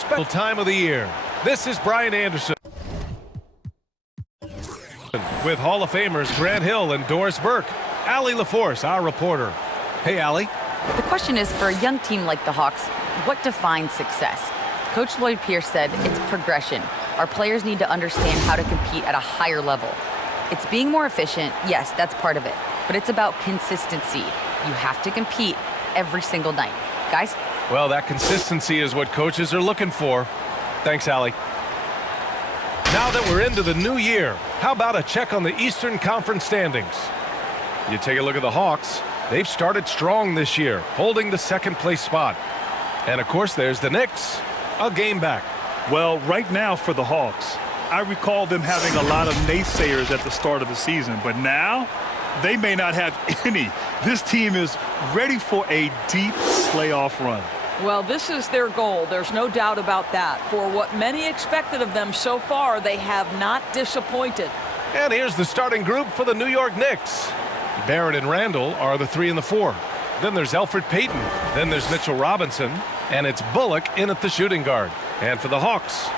Special time of the year. This is Brian Anderson with Hall of Famers Grant Hill and Doris Burke. Allie LaForce, our reporter. Hey, Allie. The question is, for a young team like the Hawks, what defines success? Coach Lloyd Pierce said it's progression. Our players need to understand how to compete at a higher level. It's being more efficient, yes, that's part of it, but it's about consistency. You have to compete every single night. Guys? Well, that consistency is what coaches are looking for. Thanks, Allie. Now that we're into the new year, how about a check on the Eastern Conference standings? You take a look at the Hawks. They've started strong this year, holding the second-place spot. And, of course, there's the Knicks, a game back. Well, right now for the Hawks, I recall them having a lot of naysayers at the start of the season, but now they may not have any. This team is ready for a deep playoff run. Well, this is their goal. There's no doubt about that. For what many expected of them so far, they have not disappointed. And here's the starting group for the New York Knicks. Barrett and Randall are the 3 and the 4. Then there's Elfrid Payton. Then there's Mitchell Robinson. And it's Bullock in at the shooting guard. And for the Hawks,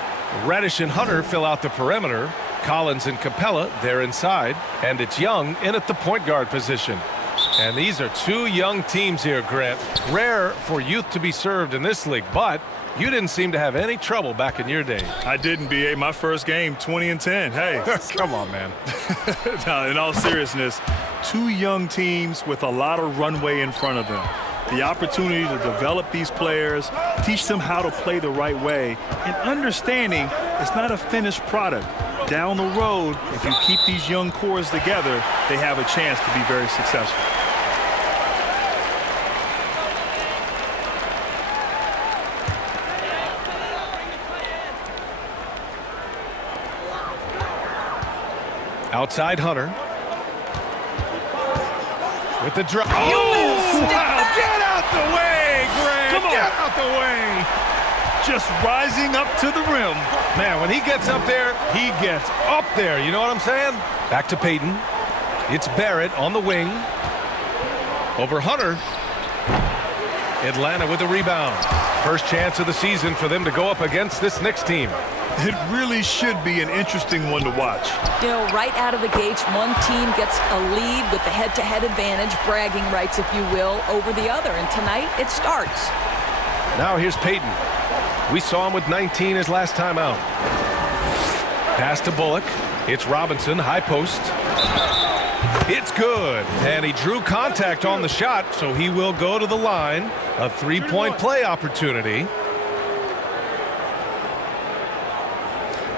Reddish and Hunter fill out the perimeter. Collins and Capella, they're inside. And it's Young in at the point guard position. And these are two young teams here, Grant. Rare for youth to be served in this league, but you didn't seem to have any trouble back in your day. I didn't, B.A. My first game, 20-10. Hey. Come on, man. No, in all seriousness, two young teams with a lot of runway in front of them. The opportunity to develop these players, teach them how to play the right way, and understanding it's not a finished product. Down the road, if you keep these young cores together, they have a chance to be very successful. Outside Hunter. With the drop. Oh, wow. Get out the way, Grant. Come on. Get out the way. Just rising up to the rim. Man, when he gets up there, he gets up there. You know what I'm saying? Back to Payton. It's Barrett on the wing. Over Hunter. Atlanta with the rebound. First chance of the season for them to go up against this Knicks team. It really should be an interesting one to watch. You know, right out of the gates, one team gets a lead with the head-to-head advantage, bragging rights, if you will, over the other. And tonight, it starts. Now here's Payton. We saw him with 19 his last time out. Pass to Bullock. It's Robinson, high post. It's good. And he drew contact on the shot, so he will go to the line. A three-point play opportunity.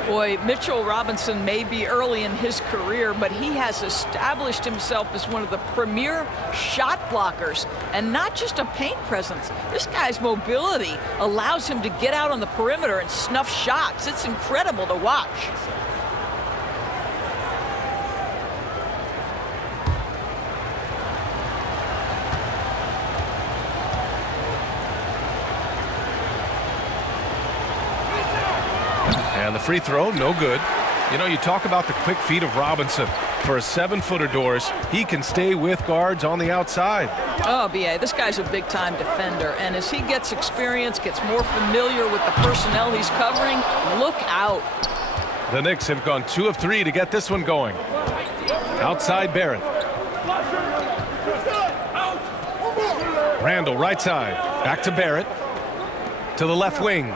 Boy, Mitchell Robinson may be early in his career, but he has established himself as one of the premier shot blockers, and not just a paint presence. This guy's mobility allows him to get out on the perimeter and snuff shots. It's incredible to watch. And the free throw, no good. You know, you talk about the quick feet of Robinson. For a 7-footer, Doris, he can stay with guards on the outside. Oh, B.A., this guy's a big-time defender, and as he gets experience, gets more familiar with the personnel he's covering, look out. The Knicks have gone 2 of 3 to get this one going. Outside Barrett. Randall, right side. Back to Barrett. To the left wing.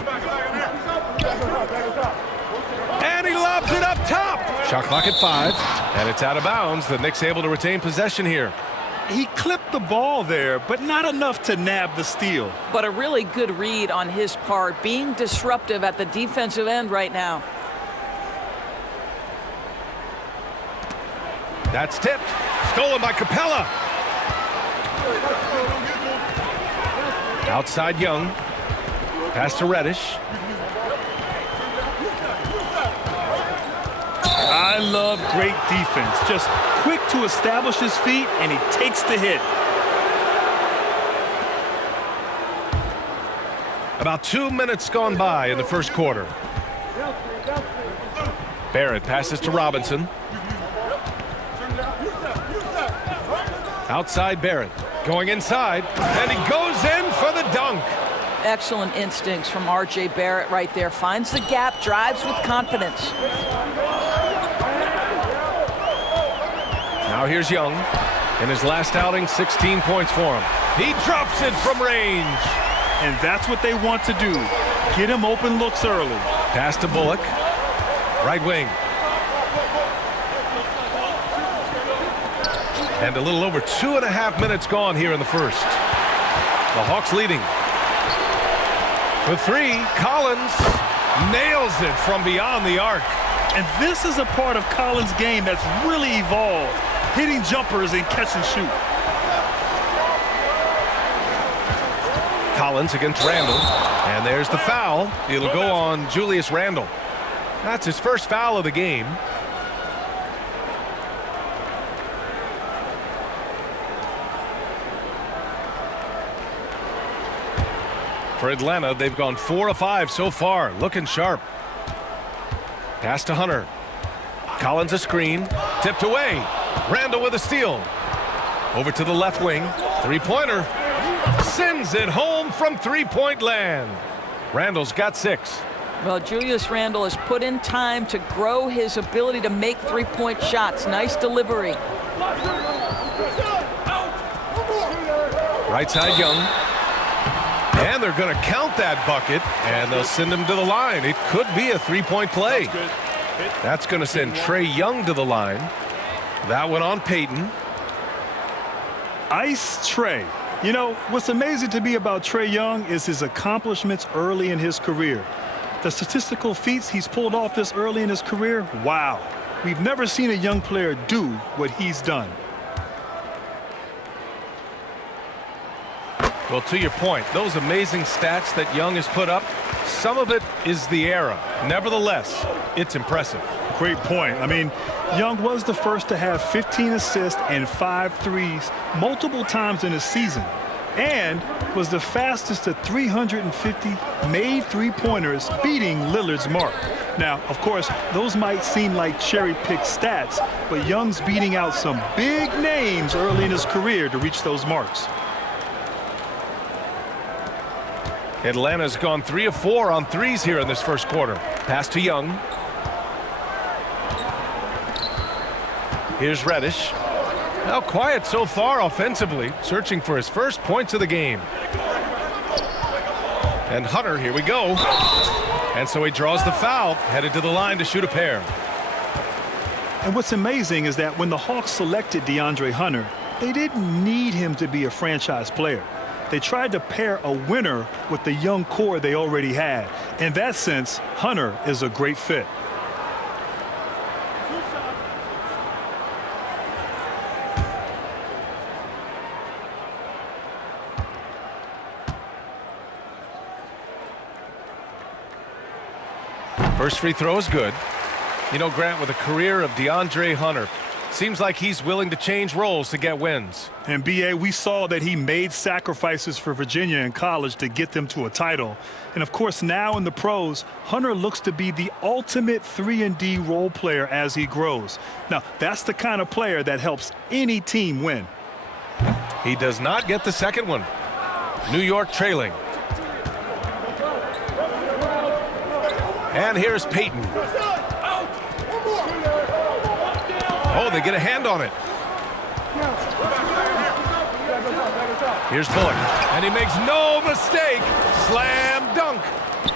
And he lobs it up top. Shot clock at 5. And it's out of bounds. The Knicks able to retain possession here. He clipped the ball there, but not enough to nab the steal. But a really good read on his part, being disruptive at the defensive end right now. That's tipped. Stolen by Capella. Outside Young. Pass to Reddish. I love great defense. Just quick to establish his feet, and he takes the hit. About 2 minutes gone by in the first quarter. Barrett passes to Robinson. Outside Barrett. Going inside. And he goes in for the dunk. Excellent instincts from R.J. Barrett right there. Finds the gap, drives with confidence. Now here's Young. In his last outing, 16 points for him. He drops it from range. And that's what they want to do. Get him open looks early. Pass to Bullock. Right wing. And a little over 2.5 minutes gone here in the first. The Hawks leading. For three, Collins nails it from beyond the arc. And this is a part of Collins' game that's really evolved. Hitting jumpers and catch and shoot. Collins against Randle. And there's the foul. It'll go on Julius Randle. That's his first foul of the game. For Atlanta, they've gone 4 of 5 so far. Looking sharp. Pass to Hunter. Collins a screen. Tipped away. Randle with a steal. Over to the left wing. Three-pointer. Sends it home from three-point land. Randle's got 6. Well, Julius Randle has put in time to grow his ability to make three-point shots. Nice delivery. Right side Young. And they're going to count that bucket, and they'll send him to the line. It could be a three-point play. That's going to send Trae Young to the line. That one on Payton. Ice Trae. You know, what's amazing to me about Trae Young is his accomplishments early in his career. The statistical feats he's pulled off this early in his career, wow. We've never seen a young player do what he's done. Well, to your point, those amazing stats that Young has put up, some of it is the era. Nevertheless, it's impressive. Great point. I mean, Young was the first to have 15 assists and 5 threes multiple times in a season, and was the fastest to 350 made three-pointers, beating Lillard's mark. Now, of course, those might seem like cherry-picked stats, but Young's beating out some big names early in his career to reach those marks. Atlanta's gone 3 of 4 on threes here in this first quarter. Pass to Young. Here's Reddish. Now quiet so far offensively, searching for his first points of the game. And Hunter, here we go. And so he draws the foul, headed to the line to shoot a pair. And what's amazing is that when the Hawks selected DeAndre Hunter, they didn't need him to be a franchise player. They tried to pair a winner with the young core they already had. In that sense, Hunter is a great fit. First free throw is good. You know, Grant, with a career of DeAndre Hunter, seems like he's willing to change roles to get wins. And B.A., we saw that he made sacrifices for Virginia in college to get them to a title. And of course, now in the pros, Hunter looks to be the ultimate 3-and-D role player as he grows. Now, that's the kind of player that helps any team win. He does not get the second one. New York trailing. And here's Payton. Oh, they get a hand on it. Here's Bullock, and he makes no mistake. Slam dunk.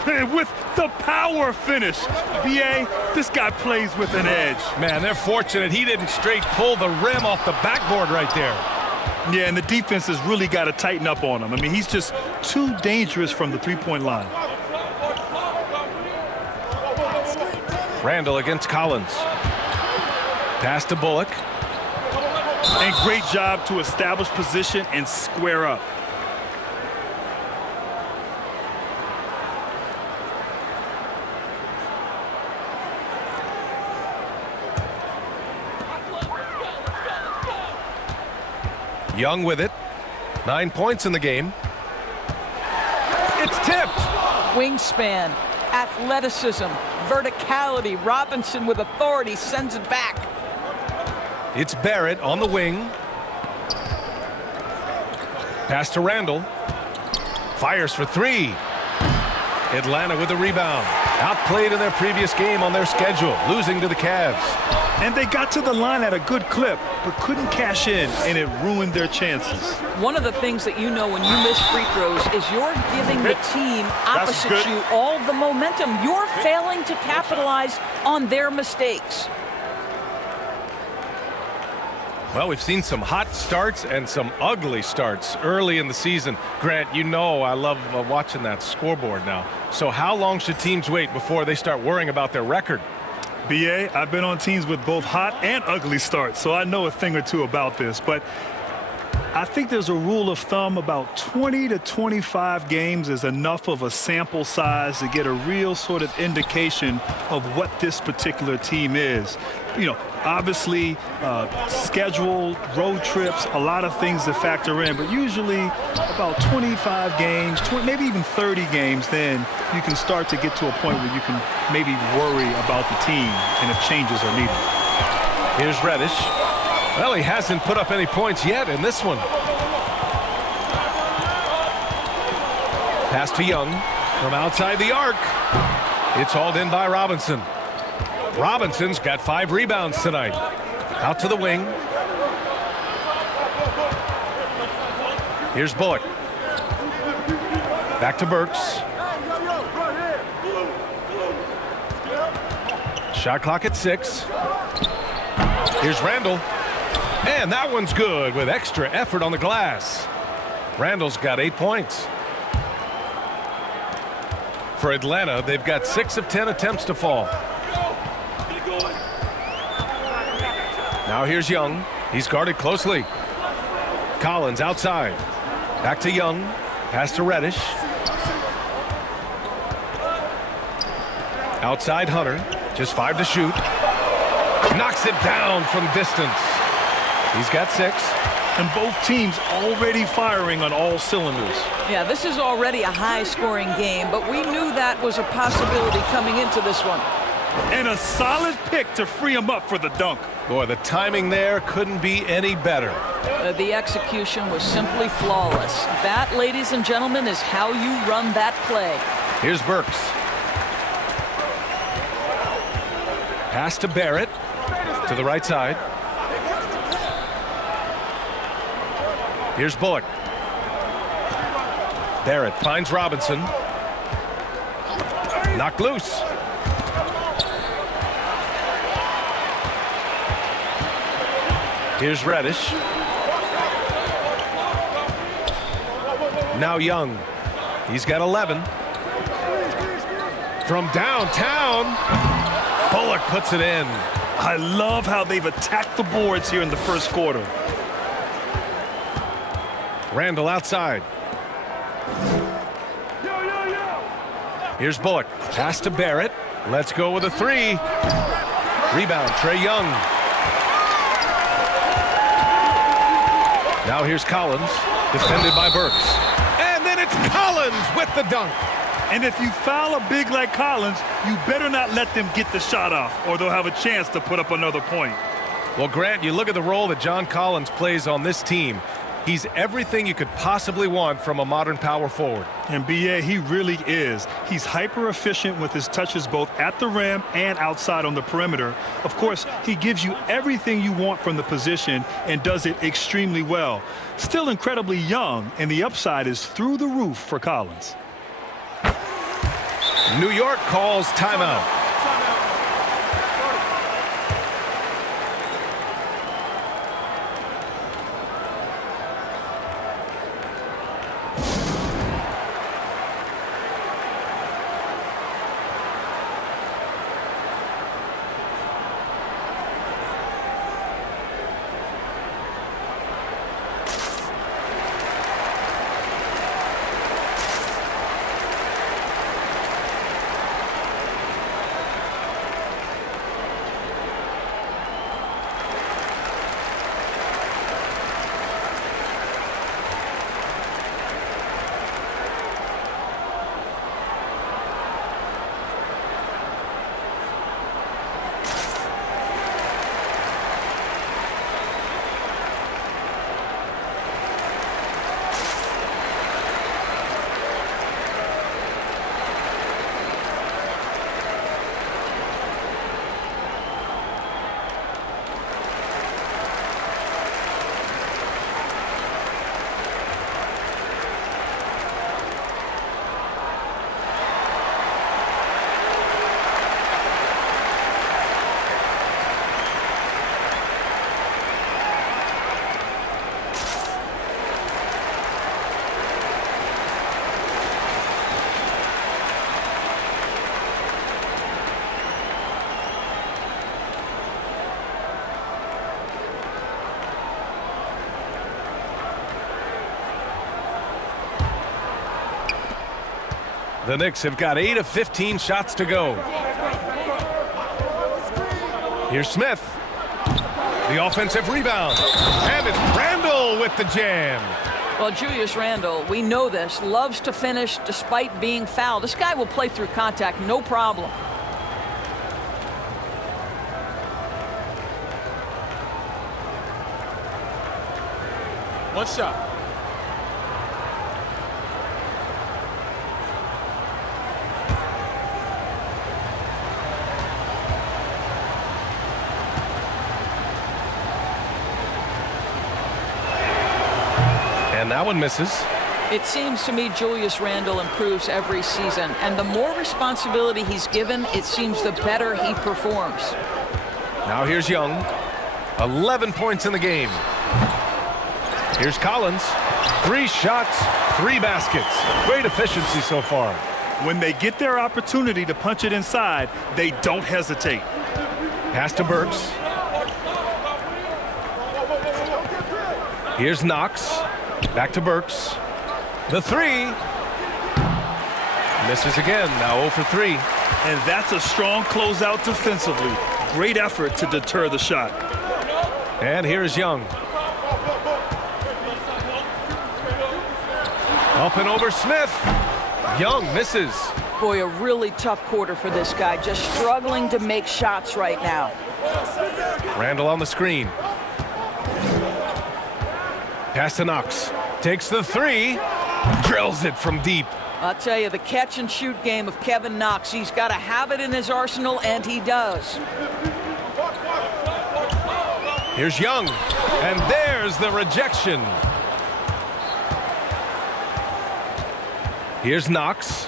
And with the power finish. B.A., this guy plays with an edge. Man, they're fortunate he didn't straight pull the rim off the backboard right there. Yeah, and the defense has really got to tighten up on him. I mean, he's just too dangerous from the three-point line. Randle against Collins. Pass to Bullock. And great job to establish position and square up. Young with it. 9 points in the game. It's tipped. Wingspan, athleticism, verticality. Robinson with authority sends it back. It's Barrett on the wing. Pass to Randle. Fires for three. Atlanta with the rebound. Outplayed in their previous game on their schedule, losing to the Cavs. And they got to the line at a good clip, but couldn't cash in, and it ruined their chances. One of the things that you know when you miss free throws is you're giving the team opposite you all the momentum. You're failing to capitalize on their mistakes. Well, we've seen some hot starts and some ugly starts early in the season. Grant, you know I love watching that scoreboard now. So how long should teams wait before they start worrying about their record? BA, I've been on teams with both hot and ugly starts, so I know a thing or two about this. But I think there's a rule of thumb about 20 to 25 games is enough of a sample size to get a real sort of indication of what this particular team is. You know, obviously, schedule, road trips, a lot of things to factor in, but usually about 25 games, maybe even 30 games, then you can start to get to a point where you can maybe worry about the team and if changes are needed. Here's Reddish. Well, he hasn't put up any points yet in this one. Pass to Young from outside the arc. It's hauled in by Robinson. Robinson's got 5 rebounds tonight. Out to the wing. Here's Bullock. Back to Burks. Shot clock at 6. Here's Randall. And that one's good with extra effort on the glass. Randall's got 8 points. For Atlanta, they've got 6 of 10 attempts to fall. Now here's Young. He's guarded closely. Collins outside. Back to Young. Pass to Reddish. Outside Hunter. Just 5 to shoot. Knocks it down from distance. He's got 6. And both teams already firing on all cylinders. Yeah, this is already a high-scoring game, but we knew that was a possibility coming into this one. And a solid pick to free him up for the dunk. Boy, the timing there couldn't be any better. The execution was simply flawless. That, ladies and gentlemen, is how you run that play. Here's Burks. Pass to Barrett. To the right side. Here's Bullock. Barrett finds Robinson. Knocked loose. Here's Reddish. Now Young. He's got 11. From downtown, Bullock puts it in. I love how they've attacked the boards here in the first quarter. Randall outside. Here's Bullock. Pass to Barrett. Let's go with a 3. Rebound, Trae Young. Now here's Collins, defended by Burks. And then it's Collins with the dunk. And if you foul a big like Collins, you better not let them get the shot off, or they'll have a chance to put up another point. Well, Grant, you look at the role that John Collins plays on this team. He's everything you could possibly want from a modern power forward. And BA, he really is. He's hyper efficient with his touches both at the rim and outside on the perimeter. Of course, he gives you everything you want from the position and does it extremely well. Still incredibly young, and the upside is through the roof for Collins. New York calls timeout. The Knicks have got 8 of 15 shots to go. Here's Smith. The offensive rebound. And it's Randle with the jam. Well, Julius Randle, we know this, loves to finish despite being fouled. This guy will play through contact, no problem. One shot. And that one misses. It seems to me Julius Randle improves every season, and the more responsibility he's given, it seems the better he performs. Now here's Young. 11 points in the game. Here's Collins. 3 shots, 3 baskets. Great efficiency so far. When they get their opportunity to punch it inside, they don't hesitate. Pass to Burks. Here's Knox. Back to Burks. The 3. Misses again. Now 0 for 3. And that's a strong closeout defensively. Great effort to deter the shot. And here's Young. Up and over Smith. Young misses. Boy, a really tough quarter for this guy, just struggling to make shots right now. Randle on the screen. Pass to Knox. Takes the 3. Drills it from deep. I'll tell you, the catch and shoot game of Kevin Knox, he's got to have it in his arsenal, and he does. Here's Young. And there's the rejection. Here's Knox.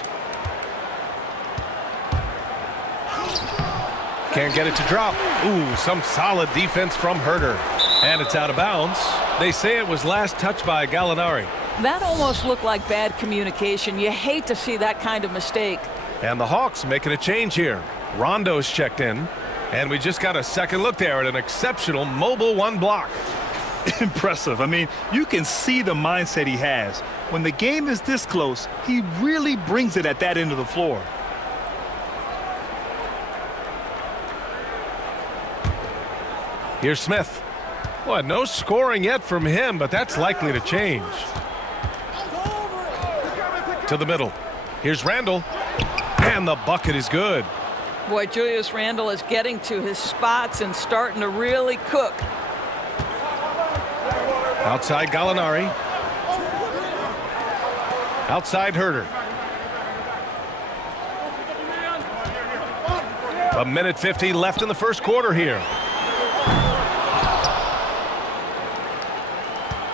Can't get it to drop. Ooh, some solid defense from Herter. And it's out of bounds. They say it was last touched by Gallinari. That almost looked like bad communication. You hate to see that kind of mistake. And the Hawks making a change here. Rondo's checked in. And we just got a second look there at an exceptional mobile 1 block. Impressive. I mean, you can see the mindset he has. When the game is this close, he really brings it at that end of the floor. Here's Smith. Well, no scoring yet from him, but that's likely to change. To the middle. Here's Randle. And the bucket is good. Boy, Julius Randle is getting to his spots and starting to really cook. Outside Gallinari. Outside Herter. A minute 50 left in the first quarter here.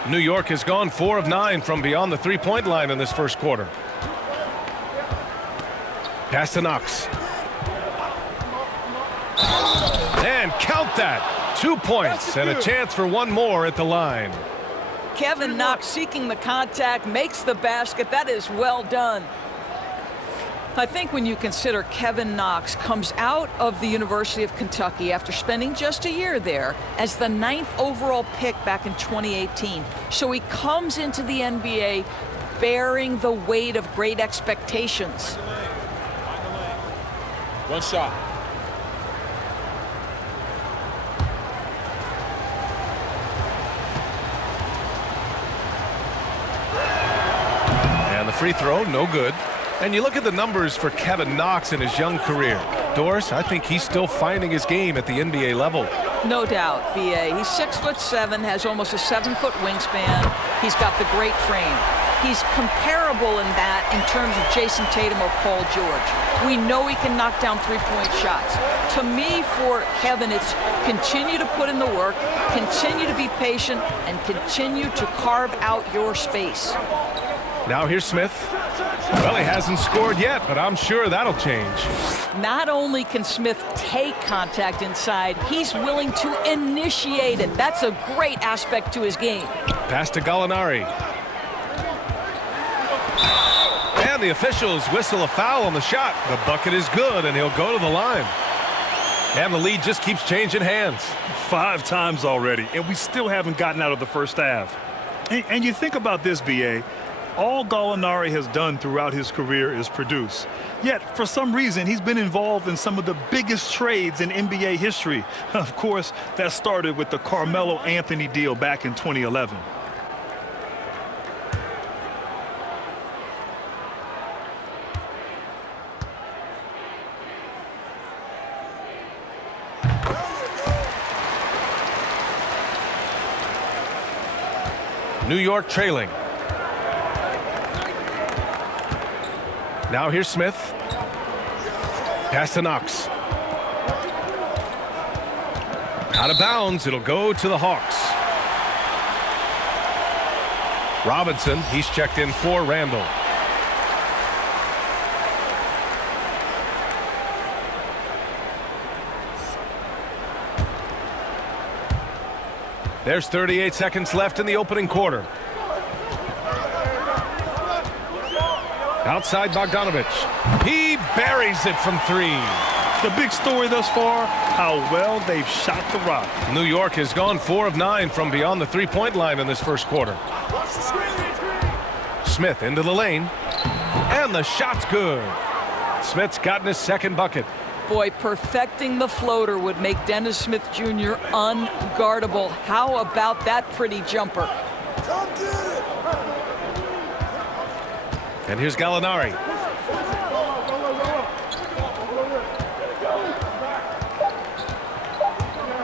New York has gone 4 of 9 from beyond the 3-point line in this first quarter. Pass to Knox. And count that. 2 points and a chance for 1 more at the line. Kevin Knox seeking the contact, makes the basket. That is well done. I think when you consider Kevin Knox comes out of the University of Kentucky after spending just a year there as the 9th overall pick back in 2018. So he comes into the NBA bearing the weight of great expectations. One shot. And the free throw, no good. And you look at the numbers for Kevin Knox in his young career. Doris, I think he's still finding his game at the NBA level. No doubt, B.A. He's 6'7", has almost a 7-foot wingspan. He's got the great frame. He's comparable in that in terms of Jason Tatum or Paul George. We know he can knock down 3-point shots. To me, for Kevin, it's continue to put in the work, continue to be patient, and continue to carve out your space. Now here's Smith. Well, he hasn't scored yet, but I'm sure that'll change. Not only can Smith take contact inside, he's willing to initiate it. That's a great aspect to his game. Pass to Gallinari. And the officials whistle a foul on the shot. The bucket is good, and he'll go to the line. And the lead just keeps changing hands. 5 times already, and we still haven't gotten out of the first half. And you think about this, B.A. All Gallinari has done throughout his career is produce. Yet, for some reason, he's been involved in some of the biggest trades in NBA history. Of course, that started with the Carmelo Anthony deal back in 2011. New York trailing. Now here's Smith. Pass to Knox. Out of bounds. It'll go to the Hawks. Robinson, he's checked in for Randall. There's 38 seconds left in the opening quarter. Outside Bogdanovich. He buries it from three. The big story thus far, how well they've shot the rock. New York has gone 4 of 9 from beyond the three-point line in this first quarter. Smith into the lane. And the shot's good. Smith's gotten his second bucket. Boy, perfecting the floater would make Dennis Smith Jr. unguardable. How about that pretty jumper? And here's Gallinari.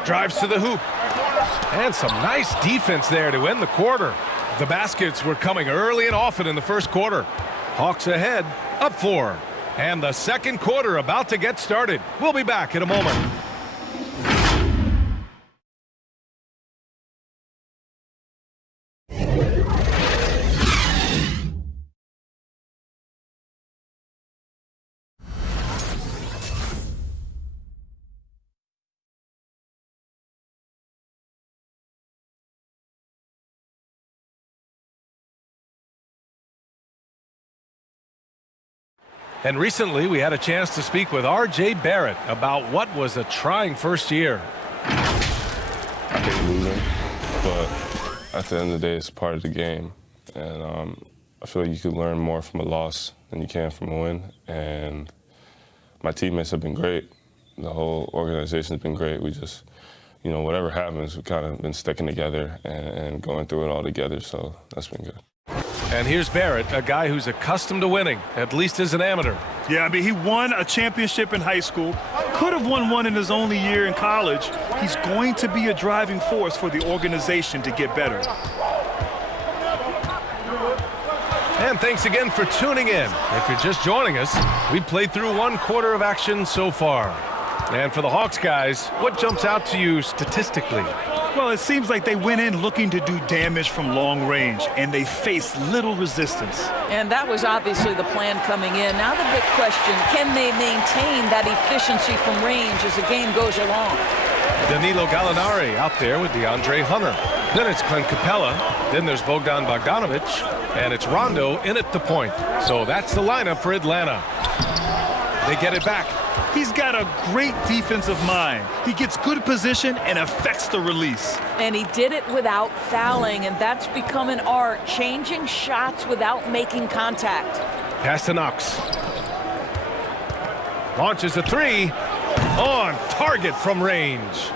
Drives to the hoop. And some nice defense there to end the quarter. The baskets were coming early and often in the first quarter. Hawks ahead, up 4. And the second quarter about to get started. We'll be back in a moment. And recently, we had a chance to speak with R.J. Barrett about what was a trying first year. I hate losing, but at the end of the day, it's part of the game. And I feel like you could learn more from a loss than you can from a win. And my teammates have been great. The whole organization has been great. We just, you know, whatever happens, we've kind of been sticking together and going through it all together, so that's been good. And here's Barrett, a guy who's accustomed to winning, at least as an amateur. Yeah, I mean, he won a championship in high school, could have won one in his only year in college. He's going to be a driving force for the organization to get better. And thanks again for tuning in. If you're just joining us, we played through 1 quarter of action so far. And for the Hawks guys, what jumps out to you statistically? Well, it seems like they went in looking to do damage from long range, and they faced little resistance. And that was obviously the plan coming in. Now the big question, can they maintain that efficiency from range as the game goes along? Danilo Gallinari out there with DeAndre Hunter. Then it's Clint Capella. Then there's Bogdan Bogdanovich. And it's Rondo in at the point. So that's the lineup for Atlanta. They get it back. He's got a great defensive mind. He gets good position and affects the release. And he did it without fouling, and that's become an art, changing shots without making contact. Pass to Knox. Launches a 3. On target from range.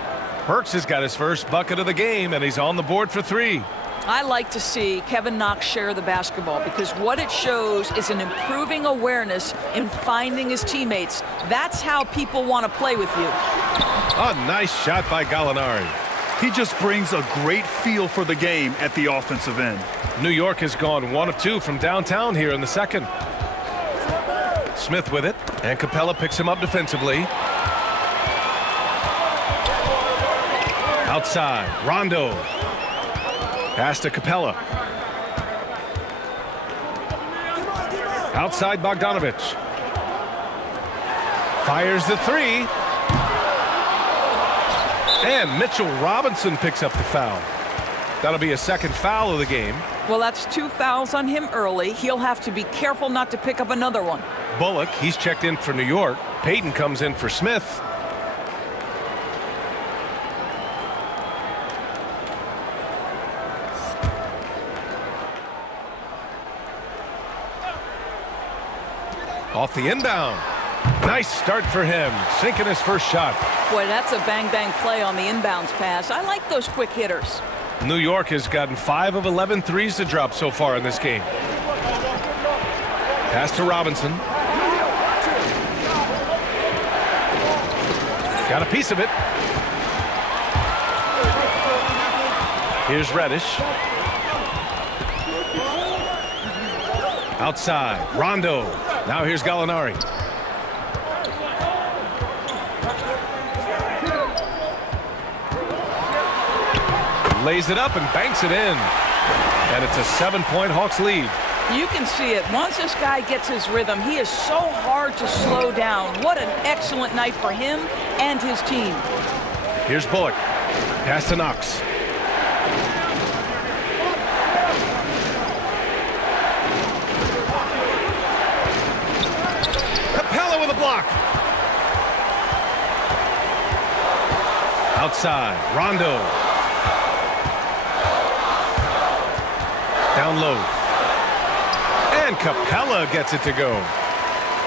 Burks has got his first bucket of the game, and he's on the board for 3. I like to see Kevin Knox share the basketball because what it shows is an improving awareness in finding his teammates. That's how people want to play with you. A nice shot by Gallinari. He just brings a great feel for the game at the offensive end. New York has gone 1 of 2 from downtown here in the second. Smith with it, and Capella picks him up defensively. Outside, Rondo. Pass to Capella. Outside Bogdanovich. Fires the 3. And Mitchell Robinson picks up the foul. That'll be a second foul of the game. Well, that's 2 fouls on him early. He'll have to be careful not to pick up another one. Bullock, he's checked in for New York. Payton comes in for Smith. Off the inbound. Nice start for him, sinking his first shot. Boy, that's a bang-bang play on the inbounds pass. I like those quick hitters. New York has gotten 5 of 11 threes to drop so far in this game. Pass to Robinson. Got a piece of it. Here's Reddish. Outside, Rondo. Now here's Gallinari. Lays it up and banks it in. And it's a 7-point Hawks lead. You can see it. Once this guy gets his rhythm, he is so hard to slow down. What an excellent night for him and his team. Here's Bullock. Pass to Knox. Capella with a block. Outside, Rondo. Down low. And Capella gets it to go.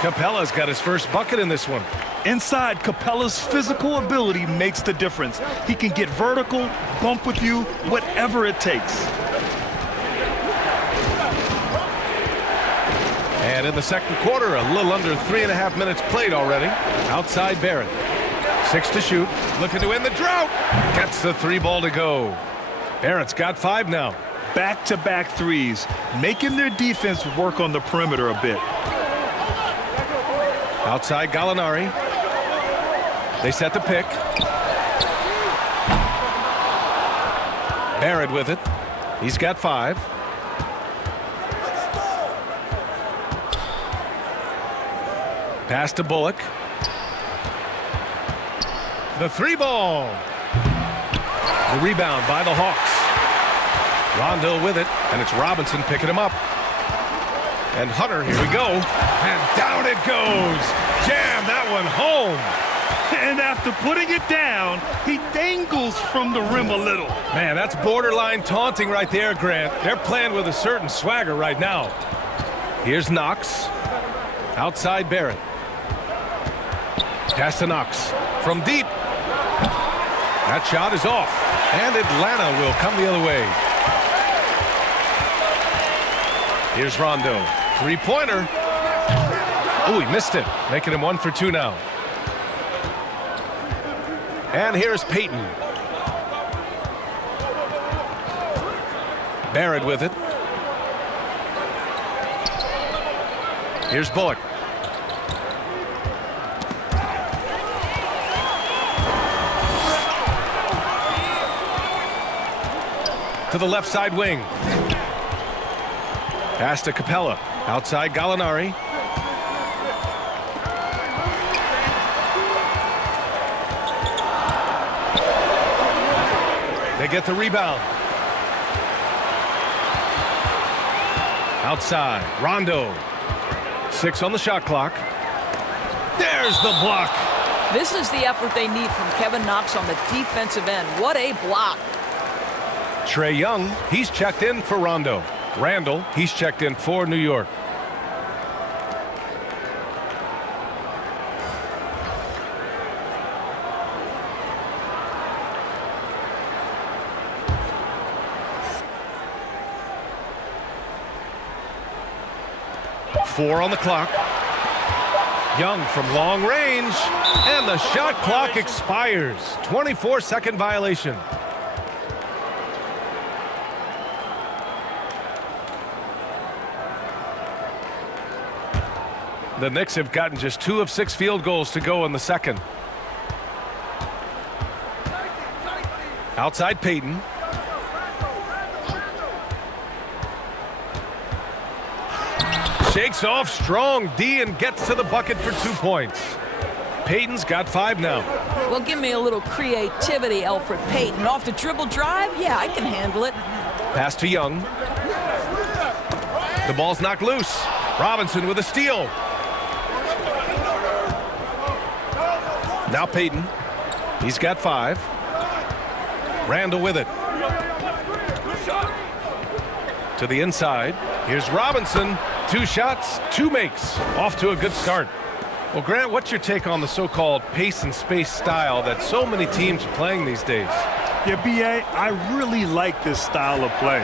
Capella's got his first bucket in this one. Inside, Capella's physical ability makes the difference. He can get vertical, bump with you, whatever it takes. And in the second quarter, a little under 3.5 minutes played already. Outside Barrett. 6 to shoot. Looking to win the drought. Gets the 3-ball to go. Barrett's got 5 now. Back-to-back threes, making their defense work on the perimeter a bit. Outside Gallinari. They set the pick. Barrett with it. He's got 5. Pass to Bullock. The 3-ball. The rebound by the Hawks. Rondo with it, and it's Robinson picking him up. And Hunter, here we go. And down it goes. Jam that one home. And after putting it down, he dangles from the rim a little. Man, that's borderline taunting right there, Grant. They're playing with a certain swagger right now. Here's Knox. Outside Barrett. Pass to Knox. From deep. That shot is off. And Atlanta will come the other way. Here's Rondo. 3-pointer. Oh, he missed it. Making him 1 for 2 now. And here's Payton. Barrett with it. Here's Bullock. To the left side wing. Pass to Capella. Outside Gallinari. They get the rebound. Outside, Rondo. 6 on the shot clock. There's the block. This is the effort they need from Kevin Knox on the defensive end. What a block. Trae Young, he's checked in for Rondo. Randall, he's checked in for New York. Four on the clock. Young from long range, and the shot clock expires. 24-second violation. The Knicks have gotten just 2 of 6 field goals to go in the second. Outside Payton. Shakes off strong D and gets to the bucket for 2 points. Payton's got 5 now. Well, give me a little creativity, Elfrid Payton. Off the dribble drive? Yeah, I can handle it. Pass to Young. The ball's knocked loose. Robinson with a steal. Now Payton. He's got 5. Randall with it. To the inside. Here's Robinson. 2 shots, 2 makes. Off to a good start. Well, Grant, what's your take on the so-called pace and space style that so many teams are playing these days? Yeah, B.A., I really like this style of play.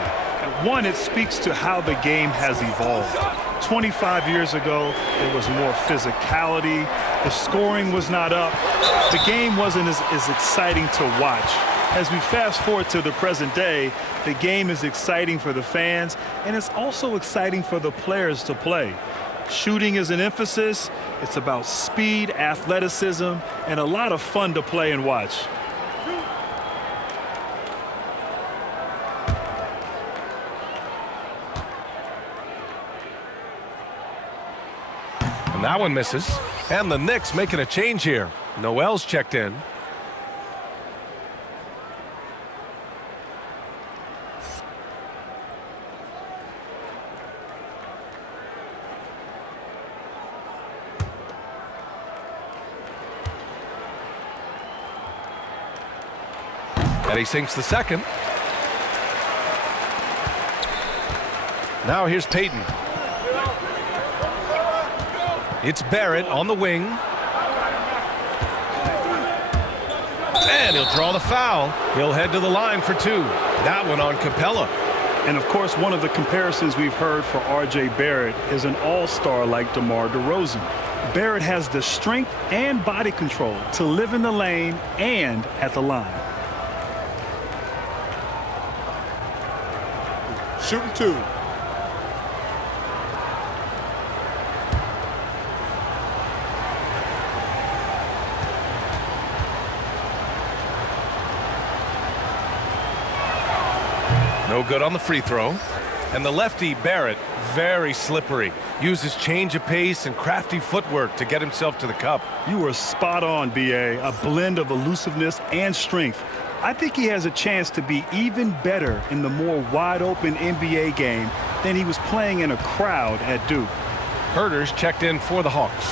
One, it speaks to how the game has evolved. 25 years ago, there was more physicality. The scoring was not up. The game wasn't as exciting to watch. As we fast forward to the present day, the game is exciting for the fans, and it's also exciting for the players to play. Shooting is an emphasis. It's about speed, athleticism, and a lot of fun to play and watch. And that one misses. And the Knicks making a change here. Noel's checked in. And he sinks the second. Now here's Payton. It's Barrett on the wing. And he'll draw the foul. He'll head to the line for 2. That one on Capella. And, of course, one of the comparisons we've heard for R.J. Barrett is an all-star like DeMar DeRozan. Barrett has the strength and body control to live in the lane and at the line. Shooting 2. No good on the free throw. And the lefty, Barrett, very slippery. Uses change of pace and crafty footwork to get himself to the cup. You were spot on, B.A., a blend of elusiveness and strength. I think he has a chance to be even better in the more wide-open NBA game than he was playing in a crowd at Duke. Herder's checked in for the Hawks.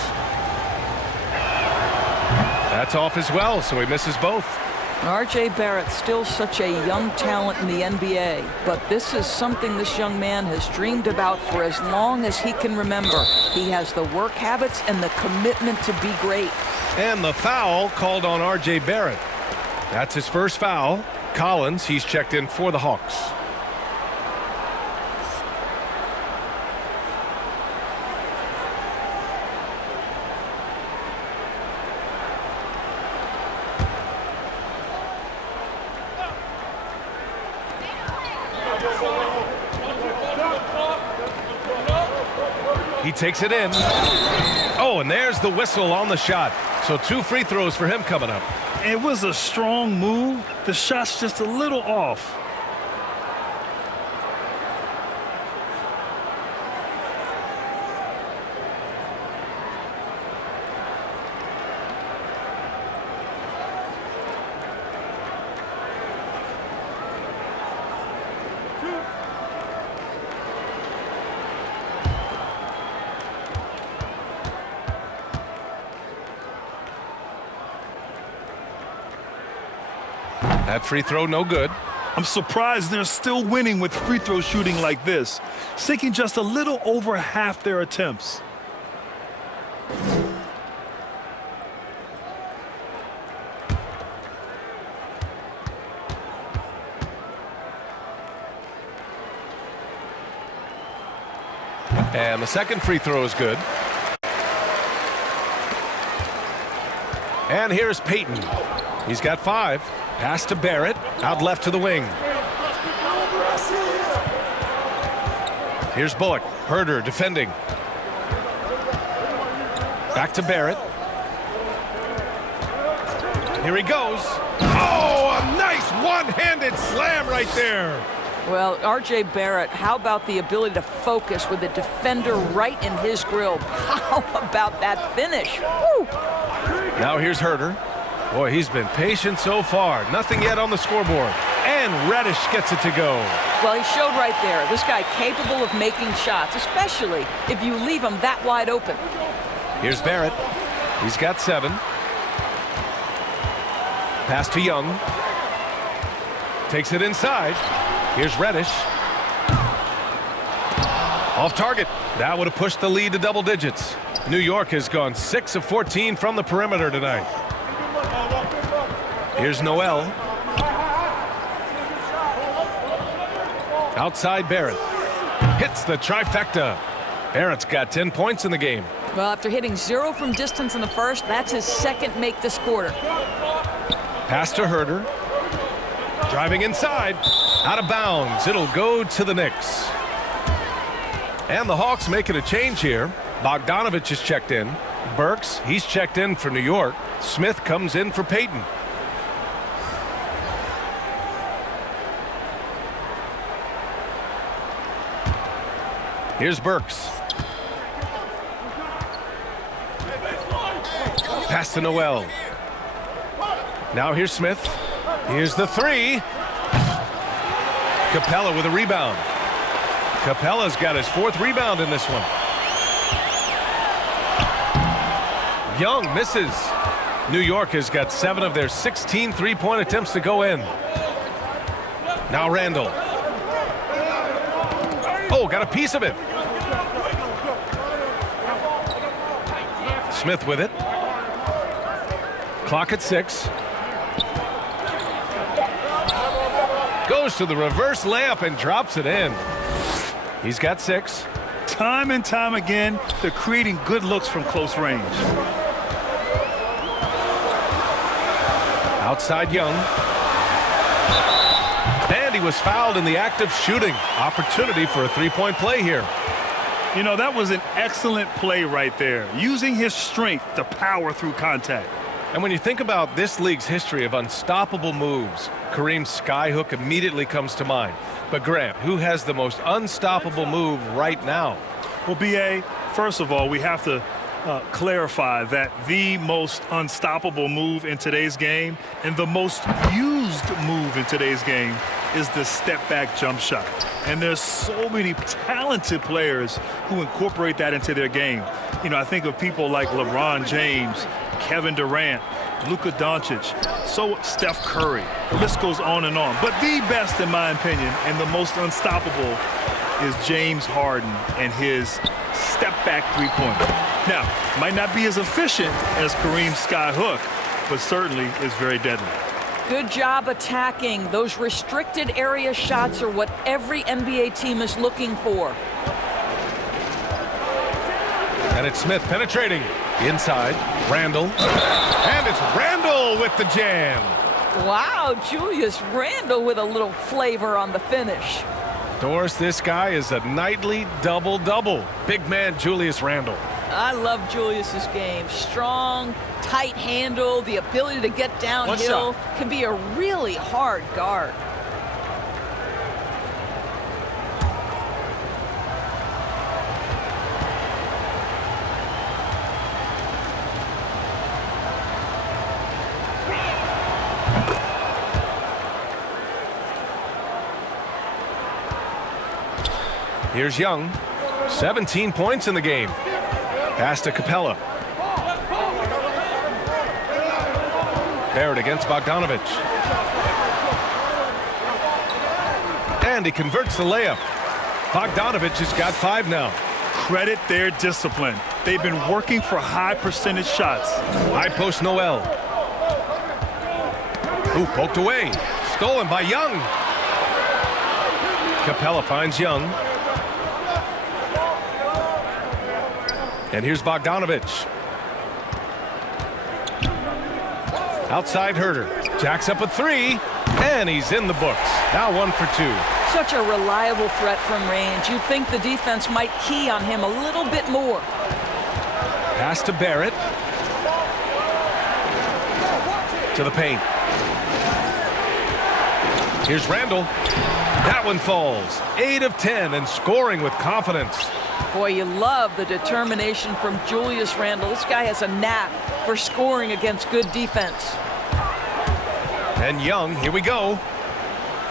That's off as well, so he misses both. R.J. Barrett's still such a young talent in the NBA, but this is something this young man has dreamed about for as long as he can remember. He has the work habits and the commitment to be great. And the foul called on R.J. Barrett. That's his first foul. Collins, he's checked in for the Hawks. He takes it in. Oh, and there's the whistle on the shot. So 2 free throws for him coming up. It was a strong move. The shot's just a little off. That free throw no good. I'm surprised they're still winning with free throw shooting like this, sinking just a little over half their attempts. And the second free throw is good. And here's Payton. He's got 5. Pass to Barrett. Out left to the wing. Here's Bullock. Herder defending. Back to Barrett. Here he goes. Oh, a nice one-handed slam right there. Well, R.J. Barrett, how about the ability to focus with the defender right in his grill? How about that finish? Woo! Now here's Herder. Boy, he's been patient so far. Nothing yet on the scoreboard. And Reddish gets it to go. Well, he showed right there. This guy capable of making shots, especially if you leave him that wide open. Here's Barrett. He's got 7. Pass to Young. Takes it inside. Here's Reddish. Off target. That would have pushed the lead to double digits. New York has gone 6 of 14 from the perimeter tonight. Here's Noel. Outside Barrett. Hits the trifecta. Barrett's got 10 points in the game. Well, after hitting 0 from distance in the first, that's his second make this quarter. Pass to Herter. Driving inside. Out of bounds. It'll go to the Knicks. And the Hawks making a change here. Bogdanovich is checked in. Burks, he's checked in for New York. Smith comes in for Payton. Here's Burks. Pass to Noel. Now here's Smith. Here's the three. Capella with a rebound. Capella's got his 4th rebound in this one. Young misses. New York has got 7 of their 16 three-point attempts to go in. Now Randall. Oh, got a piece of it. Smith with it. Clock at 6. Goes to the reverse layup and drops it in. He's got 6. Time and time again, they're creating good looks from close range. Outside Young. And he was fouled in the act of shooting. Opportunity for a three-point play here. You know, that was an excellent play right there, using his strength to power through contact. And when you think about this league's history of unstoppable moves, Kareem's skyhook immediately comes to mind. But Grant, who has the most unstoppable move right now? Well, B.A., first of all, we have to clarify that the most unstoppable move in today's game and the most used move in today's game is the step-back jump shot. And there's so many talented players who incorporate that into their game. You know, I think of people like LeBron James, Kevin Durant, Luka Doncic, so Steph Curry. The list goes on and on. But the best, in my opinion, and the most unstoppable is James Harden and his step-back three-pointer. Now, might not be as efficient as Kareem's skyhook, but certainly is very deadly. Good job attacking. Those restricted area shots are what every NBA team is looking for. And it's Smith penetrating. Inside, Randall. And it's Randall with the jam. Wow, Julius Randle with a little flavor on the finish. Doris, this guy is a nightly double-double. Big man Julius Randle. I love Julius's game. Strong, tight handle, the ability to get downhill, can be a really hard guard. Here's Young. 17 points in the game. Pass to Capella. Barrett against Bogdanovich. And he converts the layup. Bogdanovich has got 5 now. Credit their discipline. They've been working for high percentage shots. High post Noel. Ooh, poked away. Stolen by Young. Capella finds Young. And here's Bogdanovich. Outside Herter. Jacks up a 3. And he's in the books. Now 1 for 2. Such a reliable threat from range. You'd think the defense might key on him a little bit more. Pass to Barrett. To the paint. Here's Randall. That one falls. 8 of 10 and scoring with confidence. Boy, you love the determination from Julius Randle. This guy has a knack for scoring against good defense. And Young, here we go.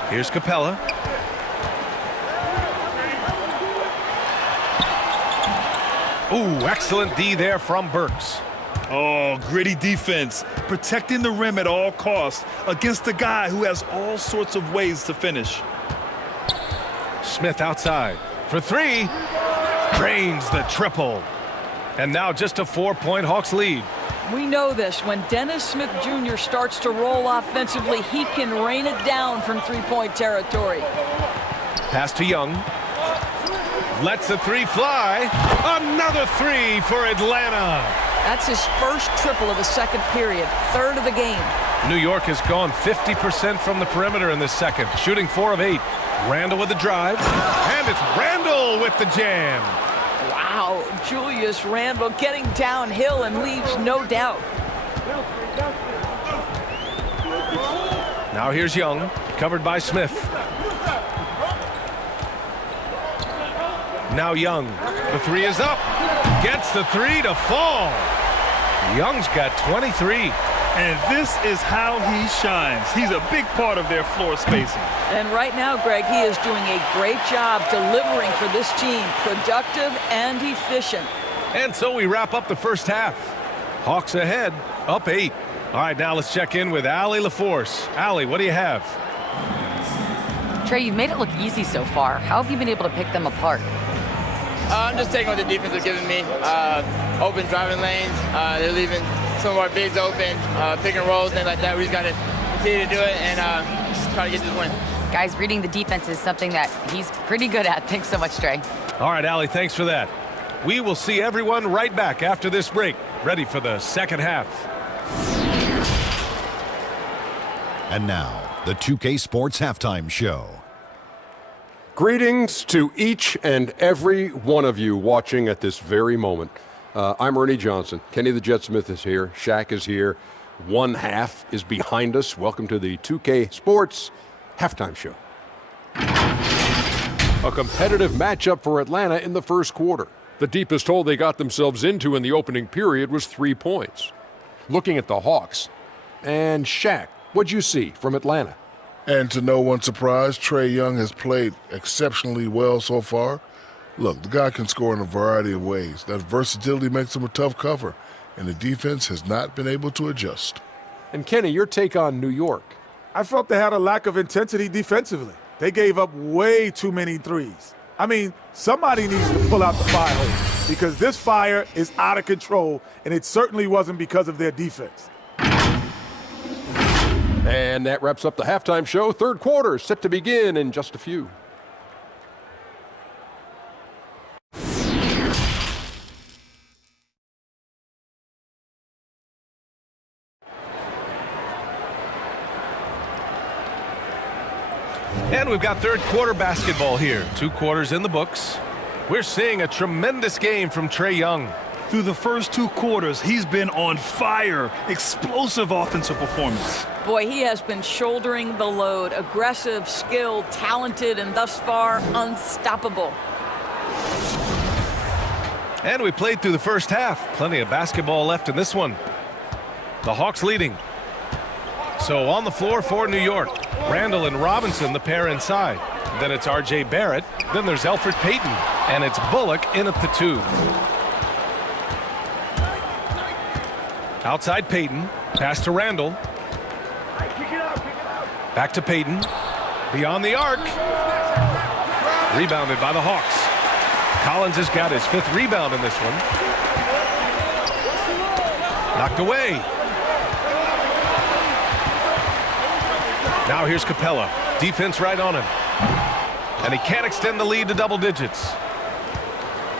Here's Capella. Ooh, excellent D there from Burks. Oh, gritty defense, protecting the rim at all costs against a guy who has all sorts of ways to finish. Smith outside for 3. Drains the triple. And now just a 4-point Hawks lead. We know this. When Dennis Smith Jr. starts to roll offensively, he can rain it down from three-point territory. Pass to Young. Lets the three fly. Another three for Atlanta. That's his first triple of the second period, third of the game. New York has gone 50% from the perimeter in this second, shooting 4 of 8. Randle with the drive, and it's Randle with the jam. Wow, Julius Randle getting downhill and leaves no doubt. Now here's Young, covered by Smith. Now Young, the three is up. Gets the three to fall. Young's got 23. And this is how he shines. He's a big part of their floor spacing. And right now, Greg, he is doing a great job delivering for this team. Productive and efficient. And so we wrap up the first half. Hawks ahead, up 8. All right, now let's check in with Allie LaForce. Allie, what do you have? Trey, you've made it look easy so far. How have you been able to pick them apart? I'm just taking what the defense is giving me. Open driving lanes. They're leaving some of our bigs open, pick and rolls, things like that. We just got to continue to do it and try to get this win. Guys, reading the defense is something that he's pretty good at. Thanks so much, Trey. All right, Allie, thanks for that. We will see everyone right back after this break, ready for the second half. And now, the 2K Sports Halftime Show. Greetings to each and every one of you watching at this very moment. I'm Ernie Johnson. Kenny the Jet Smith is here. Shaq is here. One half is behind us. Welcome to the 2K Sports Halftime Show. A competitive matchup for Atlanta in the first quarter. The deepest hole they got themselves into in the opening period was 3 points. Looking at the Hawks, and Shaq, what'd you see from Atlanta? And to no one's surprise, Trey Young has played exceptionally well so far. Look, the guy can score in a variety of ways. That versatility makes him a tough cover, and the defense has not been able to adjust. And Kenny, your take on New York. I felt they had a lack of intensity defensively. They gave up way too many threes. I mean, somebody needs to pull out the fire hose because this fire is out of control, and it certainly wasn't because of their defense. And that wraps up the halftime show. Third quarter set to begin in just a few. And we've got third quarter basketball here. 2 quarters in the books. We're seeing a tremendous game from Trey Young. Through the first 2 quarters, he's been on fire. Explosive offensive performance. Boy, he has been shouldering the load. Aggressive, skilled, talented, and thus far, unstoppable. And we played through the first half. Plenty of basketball left in this one. The Hawks leading. So on the floor for New York, Randle and Robinson, the pair inside. Then it's R.J. Barrett. Then there's Elfrid Payton. And it's Bullock in at the 2. Outside Payton. Pass to Randle. Back to Payton. Beyond the arc. Rebounded by the Hawks. Collins has got his 5th rebound in this one. Knocked away. Now here's Capella. Defense right on him. And he can't extend the lead to double digits.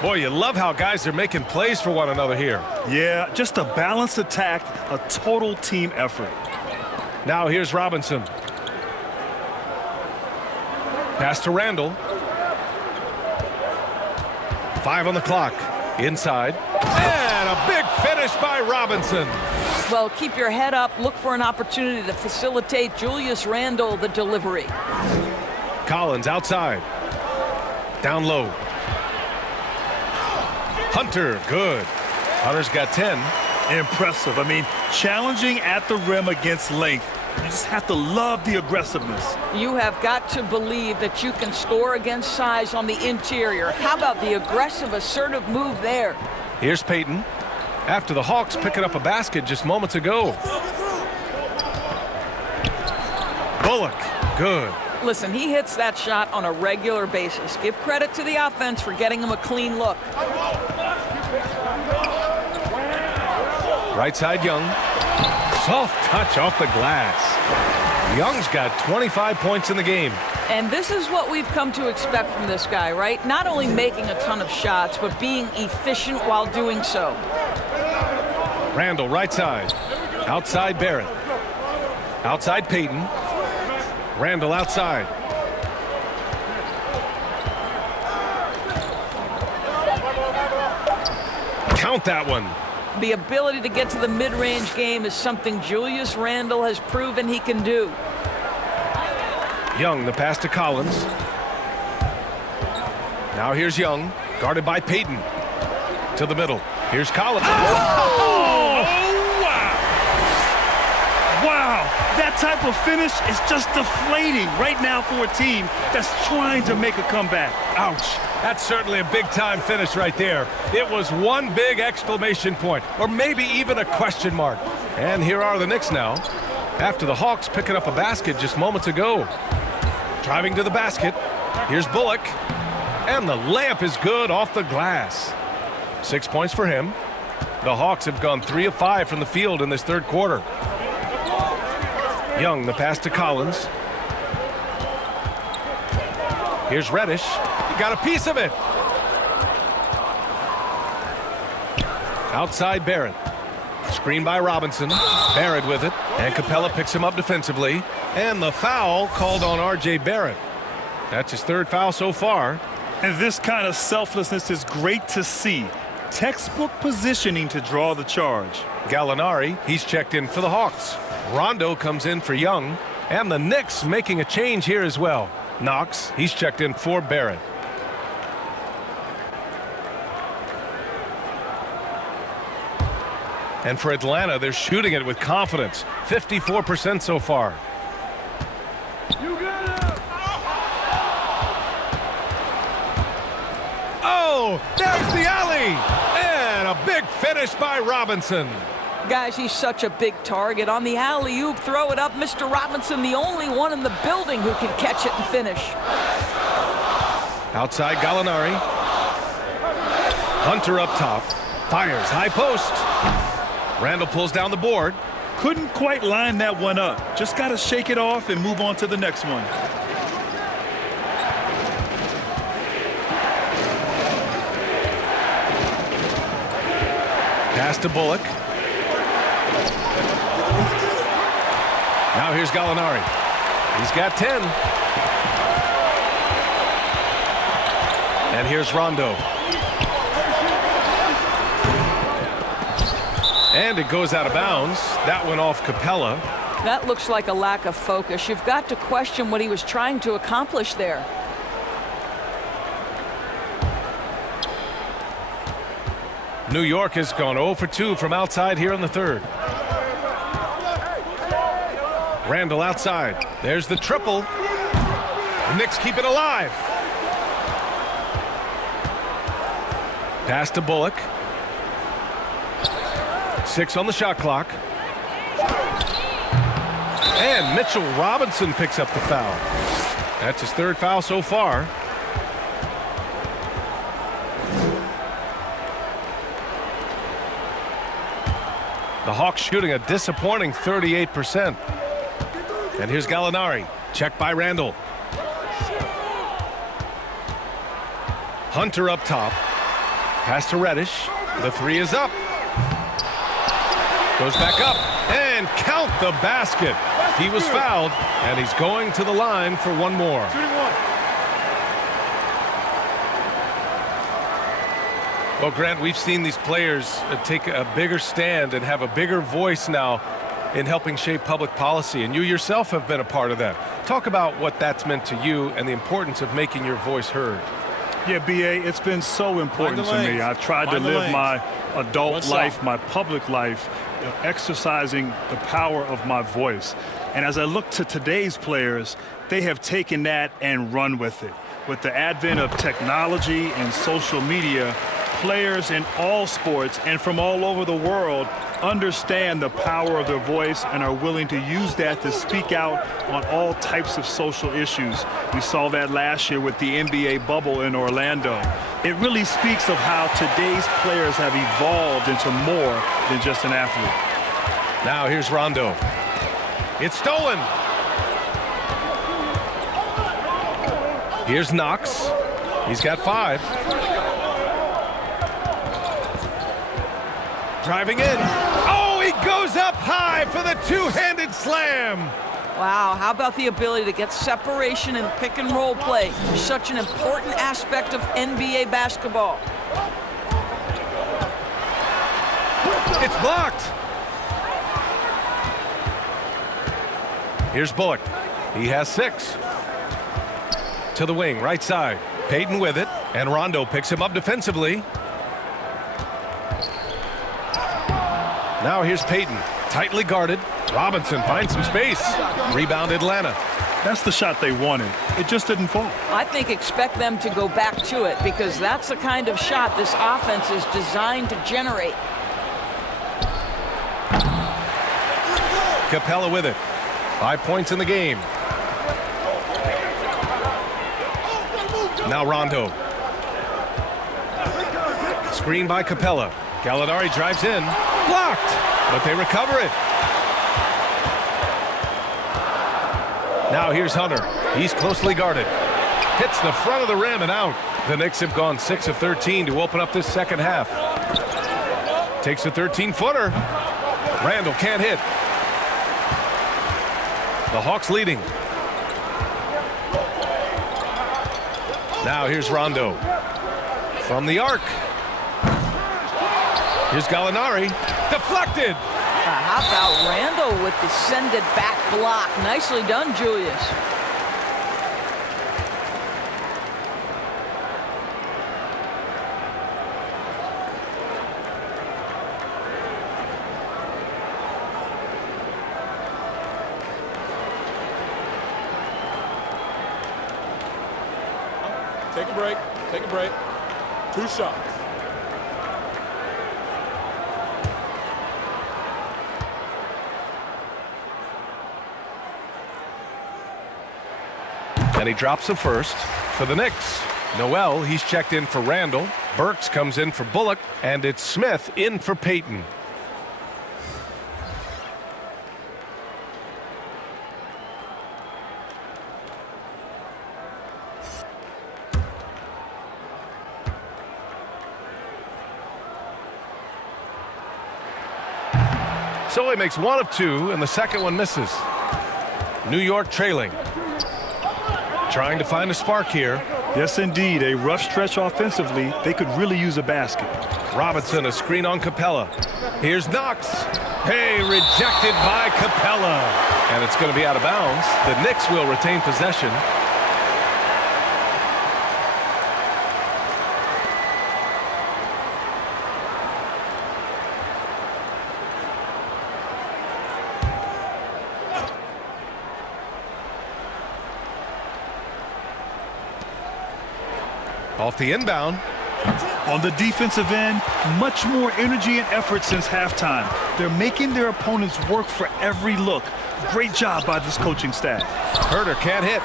Boy, you love how guys are making plays for one another here. Yeah, just a balanced attack, a total team effort. Now here's Robinson. Pass to Randle. 5 on the clock. Inside. And a big finish by Robinson. Well, keep your head up. Look for an opportunity to facilitate Julius Randle the delivery. Collins outside. Down low. Hunter, good. Hunter's got 10. Impressive. I mean, challenging at the rim against length. You just have to love the aggressiveness. You have got to believe that you can score against size on the interior. How about the aggressive, assertive move there? Here's Payton. After the Hawks picking up a basket just moments ago. Bullock, good. Listen, he hits that shot on a regular basis. Give credit to the offense for getting him a clean look. Right side, Young. Soft touch off the glass. Young's got 25 points in the game. And this is what we've come to expect from this guy, right? Not only making a ton of shots, but being efficient while doing so. Randall, right side. Outside, Barrett. Outside, Payton. Randall outside. Count that one. The ability to get to the mid-range game is something Julius Randle has proven he can do. Young, the pass to Collins. Now here's Young, guarded by Payton. To the middle. Here's Collins. Oh, wow. Wow. That type of finish is just deflating right now for a team that's trying to make a comeback. Ouch. That's certainly a big-time finish right there. It was one big exclamation point, or maybe even a question mark. And here are the Knicks now, after the Hawks picking up a basket just moments ago. Driving to the basket. Here's Bullock. And the layup is good off the glass. 6 points for him. The Hawks have gone 3 of 5 from the field in this third quarter. Young, the pass to Collins. Here's Reddish. He got a piece of it. Outside, Barrett. Screen by Robinson. Barrett with it. And Capella picks him up defensively. And the foul called on R.J. Barrett. That's his third foul so far. And this kind of selflessness is great to see. Textbook positioning to draw the charge. Gallinari, he's checked in for the Hawks. Rondo comes in for Young. And the Knicks making a change here as well. Knox, he's checked in for Barrett. And for Atlanta, they're shooting it with confidence. 54% so far. Oh, there's the alley. And a big finish by Robinson. Guys, he's such a big target. On the alley-oop, throw it up. Mr. Robinson, the only one in the building who can catch it and finish. Outside, Gallinari. Hunter up top. Fires, high post. Randall pulls down the board. Couldn't quite line that one up. Just got to shake it off and move on to the next one. Pass to Bullock. Now here's Gallinari. He's got 10. And here's Rondo. And it goes out of bounds. That went off Capella. That looks like a lack of focus. You've got to question what he was trying to accomplish there. New York has gone 0 for 2 from outside here in the third. Randall outside. There's the triple. The Knicks keep it alive. Pass to Bullock. 6 on the shot clock. And Mitchell Robinson picks up the foul. That's his third foul so far. The Hawks shooting a disappointing 38%. And here's Gallinari. Checked by Randall. Hunter up top. Pass to Reddish. The three is up. Goes back up. And count the basket. He was fouled. And he's going to the line for one more. Well, Grant, we've seen these players take a bigger stand and have a bigger voice now in helping shape public policy, and you yourself have been a part of that. Talk about what that's meant to you and the importance of making your voice heard. Yeah, B.A., it's been so important to me. I've tried to live my adult life, my public life, exercising the power of my voice. And as I look to today's players, they have taken that and run with it. With the advent of technology and social media, players in all sports and from all over the world understand the power of their voice and are willing to use that to speak out on all types of social issues. We saw that last year with the NBA bubble in Orlando. It really speaks of how today's players have evolved into more than just an athlete. Now here's Rondo. It's stolen. Here's Knox. He's got 5. Driving in. Oh, he goes up high for the two-handed slam. Wow, how about the ability to get separation in pick and roll play? Such an important aspect of NBA basketball. It's blocked. Here's Bullock. He has 6. To the wing, right side. Payton with it, and Rondo picks him up defensively. Now here's Payton, tightly guarded. Robinson finds some space. Rebound Atlanta. That's the shot they wanted. It just didn't fall. I think expect them to go back to it because that's the kind of shot this offense is designed to generate. Capella with it. 5 points in the game. Now Rondo. Screen by Capella. Gallinari drives in. Blocked, but they recover it. Now here's Hunter. He's closely guarded. Hits the front of the rim and out. The Knicks have gone 6 of 13 to open up this second half. Takes a 13-footer. Randall can't hit. The Hawks leading. Now here's Rondo. From the arc. Here's Gallinari. Deflected. How about Randall with the send it back block? Nicely done, Julius. Take a break. Take a break. 2 shots. And he drops the first for the Knicks. Noel, he's checked in for Randall. Burks comes in for Bullock. And it's Smith in for Payton. So he makes 1 of 2, and the second one misses. New York trailing. Trying to find a spark here. Yes, indeed. A rough stretch offensively. They could really use a basket. Robinson, a screen on Capella. Here's Knox. Hey, rejected by Capella. And it's going to be out of bounds. The Knicks will retain possession. Off the inbound. On the defensive end, much more energy and effort since halftime. They're making their opponents work for every look. Great job by this coaching staff. Herter can't hit.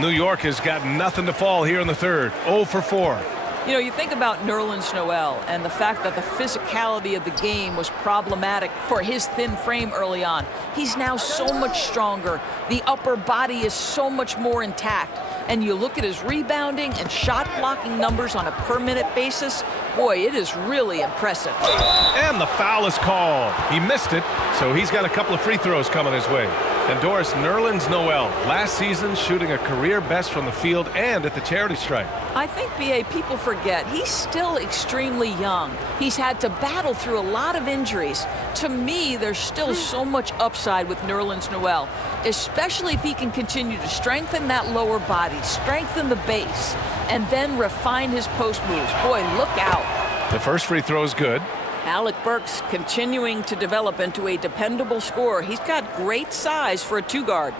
New York has got nothing to fall here in the third. 0 for 4. You know, you think about Nerlens Noel and the fact that the physicality of the game was problematic for his thin frame early on. He's now so much stronger. The upper body is so much more intact. And you look at his rebounding and shot blocking numbers on a per-minute basis, boy, it is really impressive. And the foul is called. He missed it, so he's got a couple of free throws coming his way. And Doris, Nerlens Noel, last season shooting a career best from the field and at the charity stripe. I think, B.A., people forget he's still extremely young. He's had to battle through a lot of injuries. To me, there's still so much upside with Nerlens Noel, especially if he can continue to strengthen that lower body, strengthen the base, and then refine his post moves. Boy, look out. The first free throw is good. Alec Burks continuing to develop into a dependable scorer. He's got great size for a 2-guard.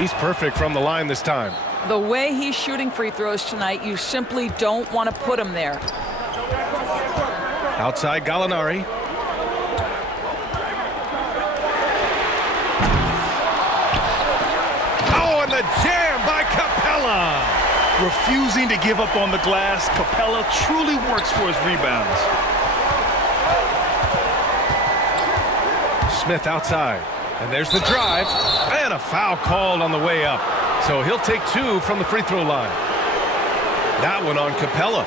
He's perfect from the line this time. The way he's shooting free throws tonight, you simply don't want to put him there. Outside Gallinari. Oh, and the jam by Capella. Refusing to give up on the glass, Capella truly works for his rebounds. Smith outside. And there's the drive. And a foul called on the way up. So he'll take 2 from the free throw line. That one on Capella.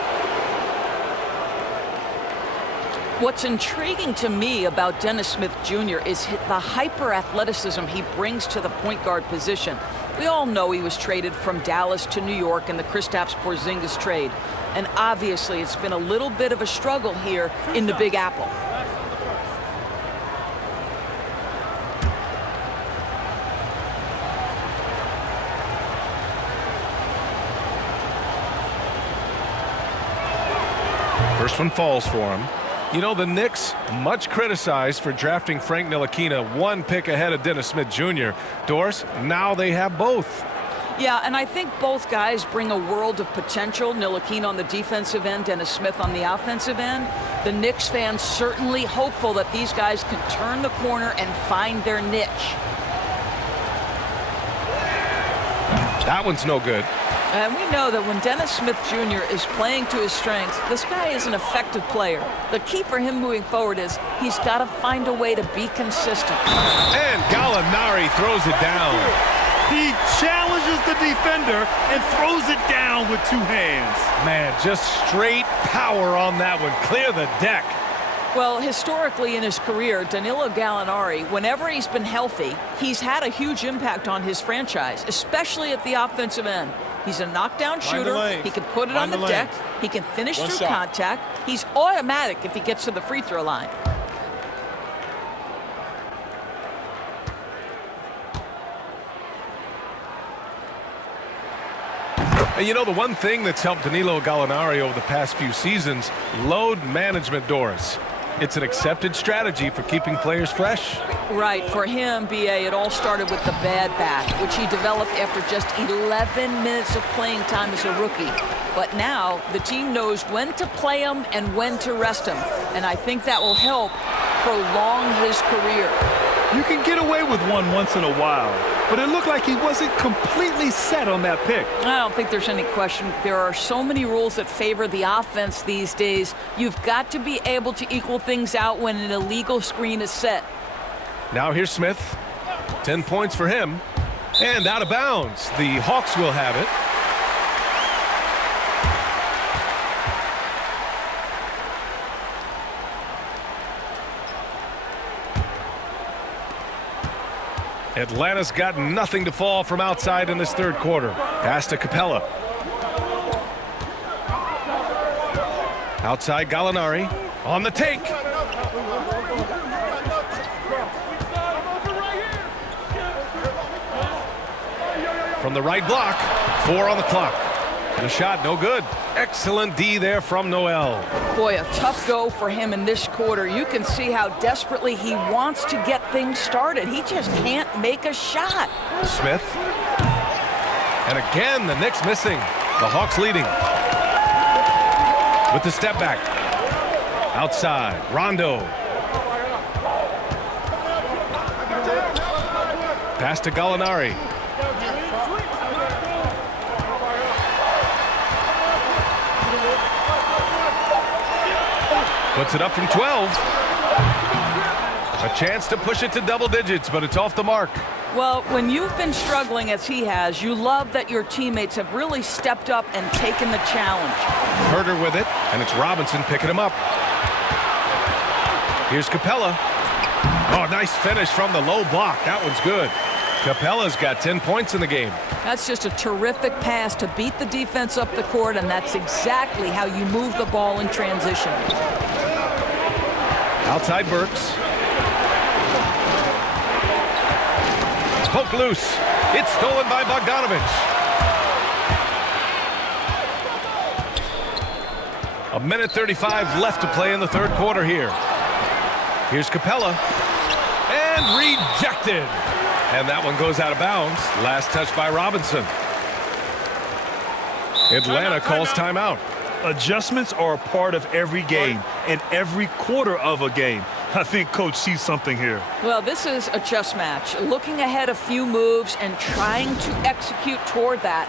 What's intriguing to me about Dennis Smith Jr. is the hyper-athleticism he brings to the point guard position. We all know he was traded from Dallas to New York in the Kristaps Porzingis trade. And obviously it's been a little bit of a struggle here in the Big Apple. First one falls for him. You know, the Knicks, much criticized for drafting Frank Ntilikina 1 pick ahead of Dennis Smith Jr. Doris, now they have both. Yeah, and I think both guys bring a world of potential. Ntilikina on the defensive end, Dennis Smith on the offensive end. The Knicks fans certainly hopeful that these guys can turn the corner and find their niche. That one's no good. And we know that when Dennis Smith Jr. is playing to his strengths, this guy is an effective player. The key for him moving forward is he's got to find a way to be consistent. And Gallinari throws it down. He challenges the defender and throws it down with 2 hands. Man, just straight power on that one. Clear the deck. Well, historically in his career, Danilo Gallinari, whenever he's been healthy, he's had a huge impact on his franchise, especially at the offensive end. He's a knockdown shooter. He can put it on the deck. He can finish through contact. He's automatic if he gets to the free throw line. And you know, the one thing that's helped Danilo Gallinari over the past few seasons, load management, Doris. It's an accepted strategy for keeping players fresh. Right. For him, B.A., it all started with the bad back, which he developed after just 11 minutes of playing time as a rookie. But now the team knows when to play him and when to rest him. And I think that will help prolong his career. You can get away with one once in a while, but it looked like he wasn't completely set on that pick. I don't think there's any question. There are so many rules that favor the offense these days. You've got to be able to equal things out when an illegal screen is set. Now here's Smith. 10 points for him. And out of bounds. The Hawks will have it. Atlanta's got nothing to fall from outside in this third quarter. Pass to Capella. Outside Gallinari. On the take. From the right block. 4 on the clock. The shot no good. Excellent D there from Noel. Boy, a tough go for him in this quarter. You can see how desperately he wants to get things started. He just can't make a shot. Smith. And again, the Knicks missing. The Hawks leading. With the step back. Outside. Rondo. Pass to Gallinari. Puts it up from 12. A chance to push it to double digits, but it's off the mark. Well, when you've been struggling as he has, you love that your teammates have really stepped up and taken the challenge. Herter with it, and it's Robinson picking him up. Here's Capella. Oh, nice finish from the low block. That one's good. Capella's got 10 points in the game. That's just a terrific pass to beat the defense up the court, and that's exactly how you move the ball in transition. Outside Burks. Poke loose. It's stolen by Bogdanovich. A minute 35 left to play in the third quarter here. Here's Capella. And rejected. And that one goes out of bounds. Last touch by Robinson. Atlanta calls timeout. Adjustments are a part of every game and every quarter of a game. I think Coach sees something here. Well, this is a chess match. Looking ahead a few moves and trying to execute toward that.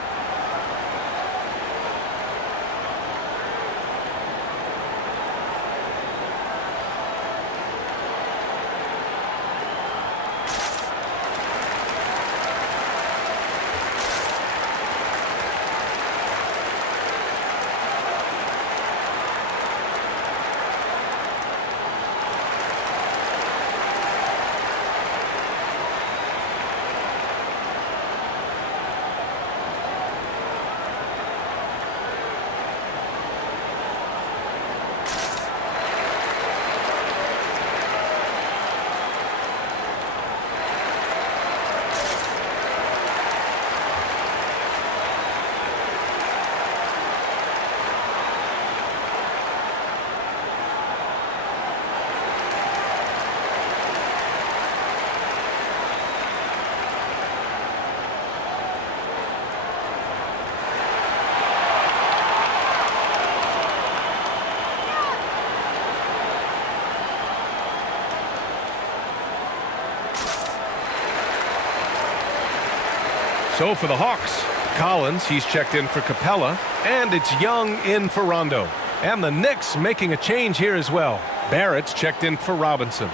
So for the Hawks, Collins, he's checked in for Capella, and it's Young in for Rondo. And the Knicks making a change here as well. Barrett's checked in for Robinson.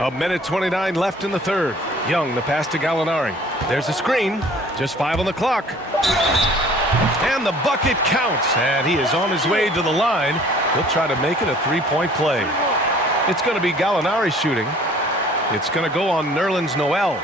A minute 29 left in the third. Young, the pass to Gallinari. There's a screen. Just 5 on the clock. And the bucket counts. And he is on his way to the line. He'll try to make it a three-point play. It's going to be Gallinari shooting. It's going to go on Nerlens Noel.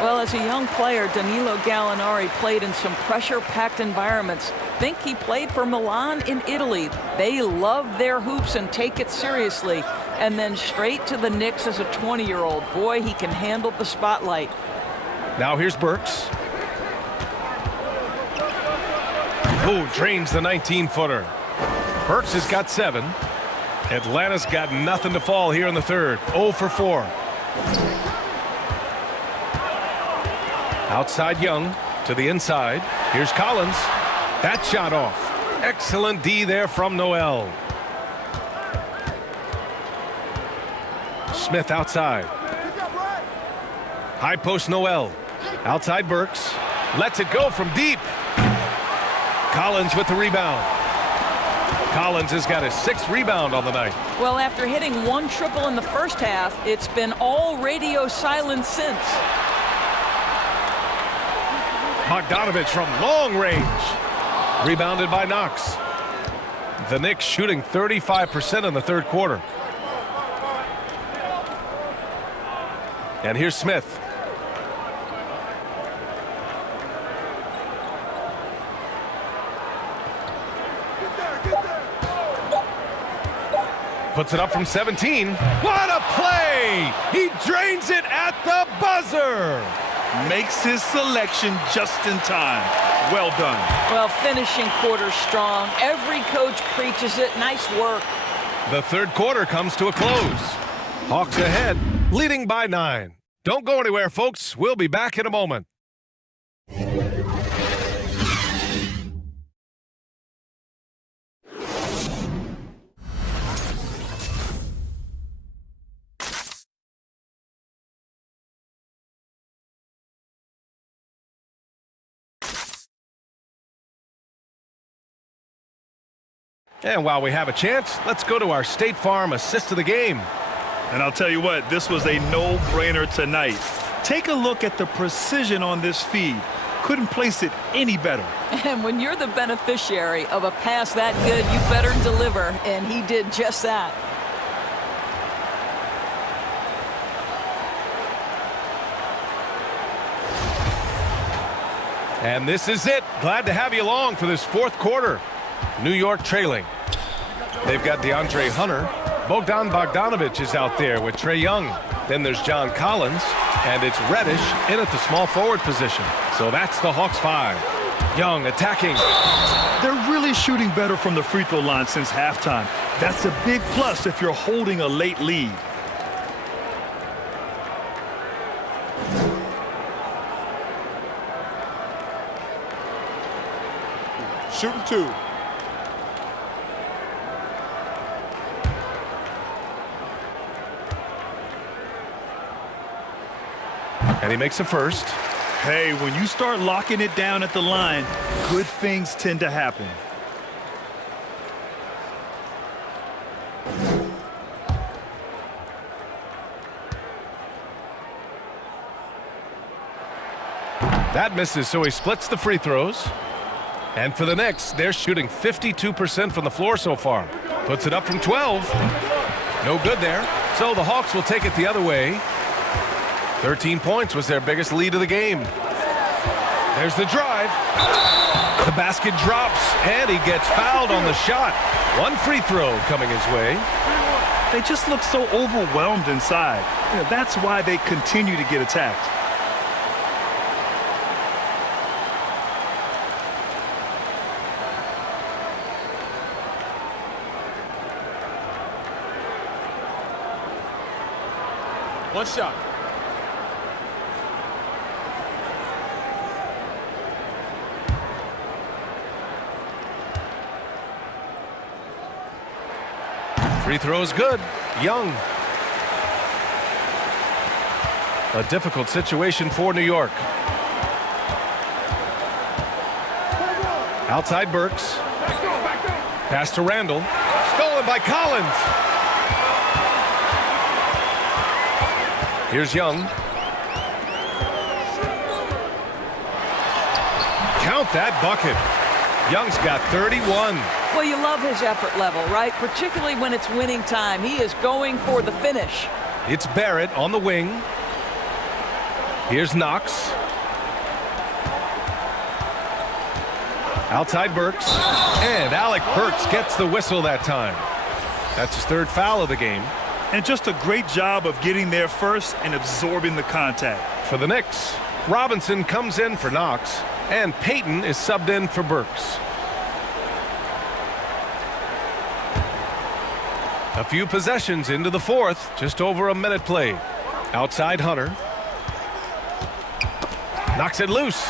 Well, as a young player, Danilo Gallinari played in some pressure-packed environments. Think he played for Milan in Italy. They love their hoops and take it seriously. And then straight to the Knicks as a 20-year-old. Boy, he can handle the spotlight. Now here's Burks. Oh, drains the 19-footer. Burks has got 7. Atlanta's got nothing to fall here in the third. 0 for 4. Outside Young to the inside. Here's Collins. That shot off. Excellent D there from Noel. Smith outside. High post Noel. Outside Burks. Lets it go from deep. Collins with the rebound. Collins has got his 6th rebound on the night. Well, after hitting 1 triple in the first half, it's been all radio silence since. Bogdanovich from long range. Rebounded by Knox. The Knicks shooting 35% in the third quarter. And here's Smith. Puts it up from 17. What a play! He drains it at the buzzer. Makes his selection just in time. Well done. Well, finishing quarter strong. Every coach preaches it. Nice work. The third quarter comes to a close. Hawks ahead, leading by 9. Don't go anywhere, folks. We'll be back in a moment. And while we have a chance, let's go to our State Farm assist of the game. And I'll tell you what, this was a no-brainer tonight. Take a look at the precision on this feed. couldn't place it any better. And when you're the beneficiary of a pass that good, you better deliver, and he did just that. And this is it. Glad to have you along for this fourth quarter. New York trailing. They've got DeAndre Hunter. Bogdan Bogdanovic is out there with Trae Young. Then there's John Collins, and it's Reddish in at the small forward position. So that's the Hawks 5. Young attacking. They're really shooting better from the free throw line since halftime. That's a big plus if you're holding a late lead. Shooting 2. And he makes a first. Hey, when you start locking it down at the line, good things tend to happen. That misses, so he splits the free throws. And for the Knicks, they're shooting 52% from the floor so far. Puts it up from 12. No good there. So the Hawks will take it the other way. 13 points was their biggest lead of the game. There's the drive. The basket drops, and he gets fouled on the shot. One free throw coming his way. They just look so overwhelmed inside. That's why they continue to get attacked. One shot. Free throw is good. Young. A difficult situation for New York. Outside Burks. Pass to Randall. Stolen by Collins. Here's Young. Count that bucket. Young's got 31. Well, you love his effort level, right? Particularly when it's winning time. He is going for the finish. It's Barrett on the wing. Here's Knox. Outside Burks. And Alec Burks gets the whistle that time. That's his third foul of the game. And just a great job of getting there first and absorbing the contact. For the Knicks, Robinson comes in for Knox, and Payton is subbed in for Burks. A few possessions into the fourth, just over a minute played. Outside Hunter. Knocks it loose.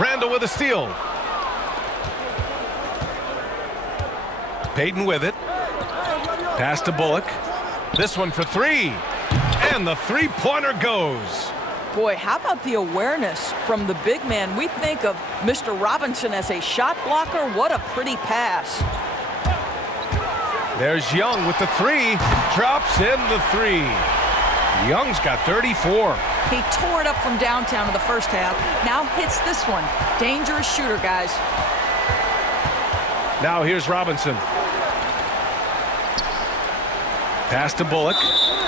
Randall with a steal. Payton with it. Pass to Bullock. This one for three. And the three-pointer goes. Boy, how about the awareness from the big man? We think of Mr. Robinson as a shot blocker. What a pretty pass. There's Young with the three. Drops in the three. Young's got 34. He tore it up from downtown in the first half. Now hits this one. Dangerous shooter, guys. Now here's Robinson. Pass to Bullock.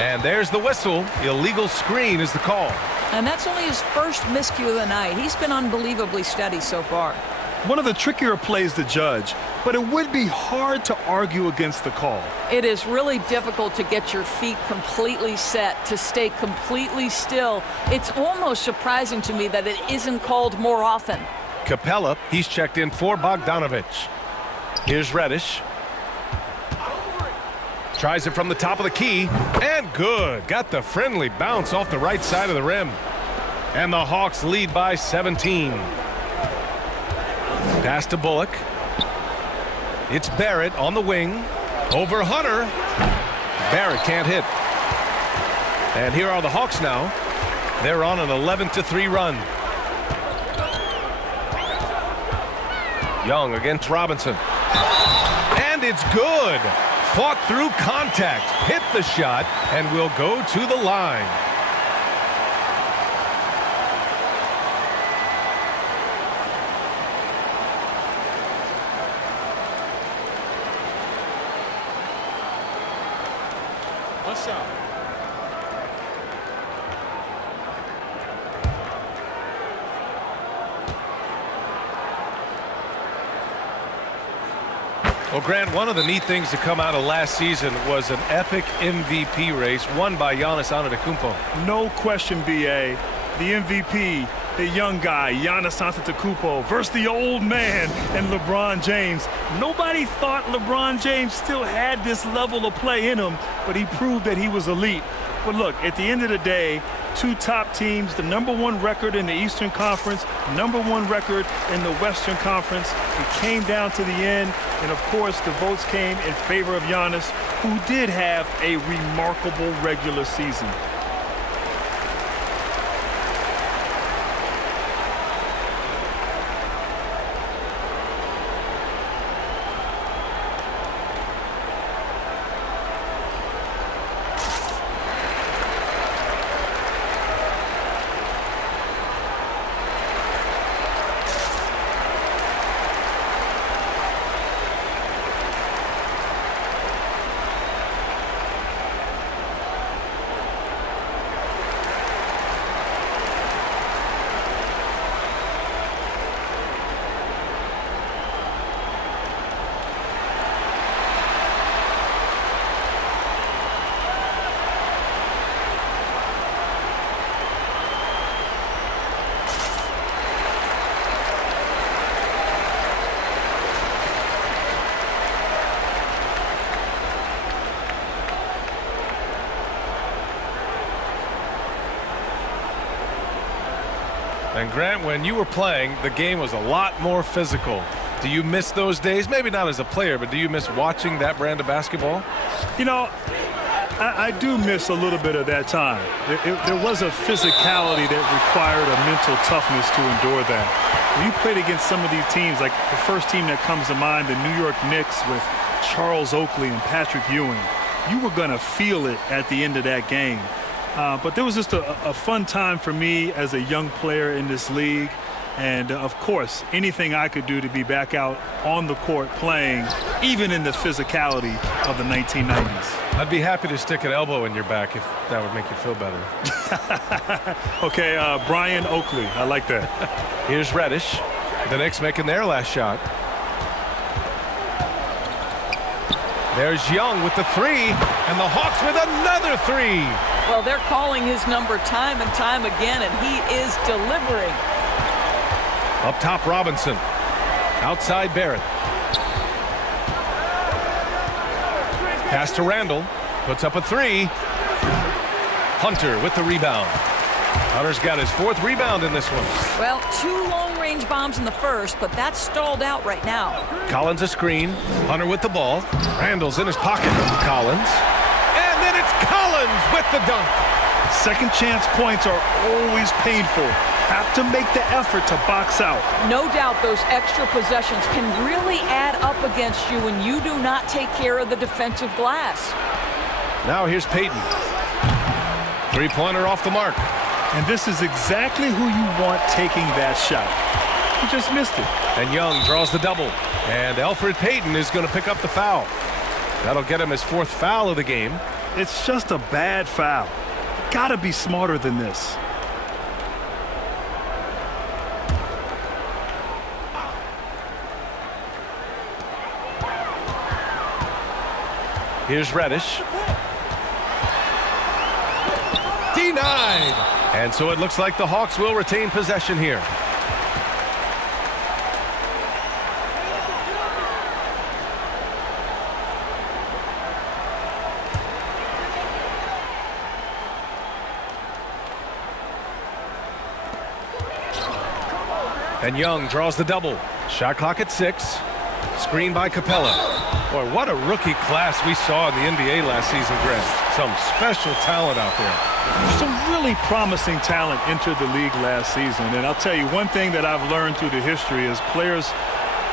And there's the whistle. Illegal screen is the call. And that's only his first miscue of the night. He's been unbelievably steady so far. One of the trickier plays to judge, but it would be hard to argue against the call. It is really difficult to get your feet completely set, to stay completely still. It's almost surprising to me that it isn't called more often. Capella, he's checked in for Bogdanovic. Here's Reddish. Tries it from the top of the key, and good. Got the friendly bounce off the right side of the rim. And the Hawks lead by 17. Pass to Bullock. It's Barrett on the wing. Over Hunter. Barrett can't hit. And here are the Hawks now. They're on an 11-3 run. Young against Robinson. And it's good. Fought through contact. Hit the shot and will go to the line. One shot. Well, Grant, one of the neat things to come out of last season was an epic MVP race won by Giannis Antetokounmpo. No question, B.A. The MVP, the young guy, Giannis Antetokounmpo, versus the old man and LeBron James. Nobody thought LeBron James still had this level of play in him, but he proved that he was elite. But look, at the end of the day, two top teams, the #1 record in the Eastern Conference, #1 record in the Western Conference. It came down to the end, and of course, the votes came in favor of Giannis, who did have a remarkable regular season. And Grant, when you were playing, the game was a lot more physical. Do you miss those days? Maybe not as a player, but do you miss watching that brand of basketball? You know, I do miss a little bit of that time. There was a physicality that required a mental toughness to endure that. When you played against some of these teams, like the first team that comes to mind, the New York Knicks with Charles Oakley and Patrick Ewing, you were going to feel it at the end of that game. But there was just a fun time for me as a young player in this league. And, of course, anything I could do to be back out on the court playing, even in the physicality of the 1990s. I'd be happy to stick an elbow in your back if that would make you feel better. Okay, Brian Oakley. I like that. Here's Reddish. The Knicks making their last shot. There's Young with the three, and the Hawks with another three. Well, they're calling his number time and time again, and he is delivering. Up top, Robinson. Outside, Barrett. Pass to Randall. Puts up a three. Hunter with the rebound. Hunter's got his 4th rebound in this one. Well, 2 long-range bombs in the first, but that's stalled out right now. Collins a screen. Hunter with the ball. Randall's in his pocket. Collins. And then it's Collins with the dunk. Second chance points are always painful. Have to make the effort to box out. No doubt those extra possessions can really add up against you when you do not take care of the defensive glass. Now here's Payton. Three-pointer off the mark. And this is exactly who you want taking that shot. He just missed it. And Young draws the double. And Elfrid Payton is going to pick up the foul. That'll get him his 4th foul of the game. It's just a bad foul. Gotta be smarter than this. Here's Reddish. Denied. And so it looks like the Hawks will retain possession here. And Young draws the double. Shot clock at 6. Screen by Capella. Boy, what a rookie class we saw in the NBA last season, Grant. Some special talent out there. Some really promising talent entered the league last season. And I'll tell you, one thing that I've learned through the history is players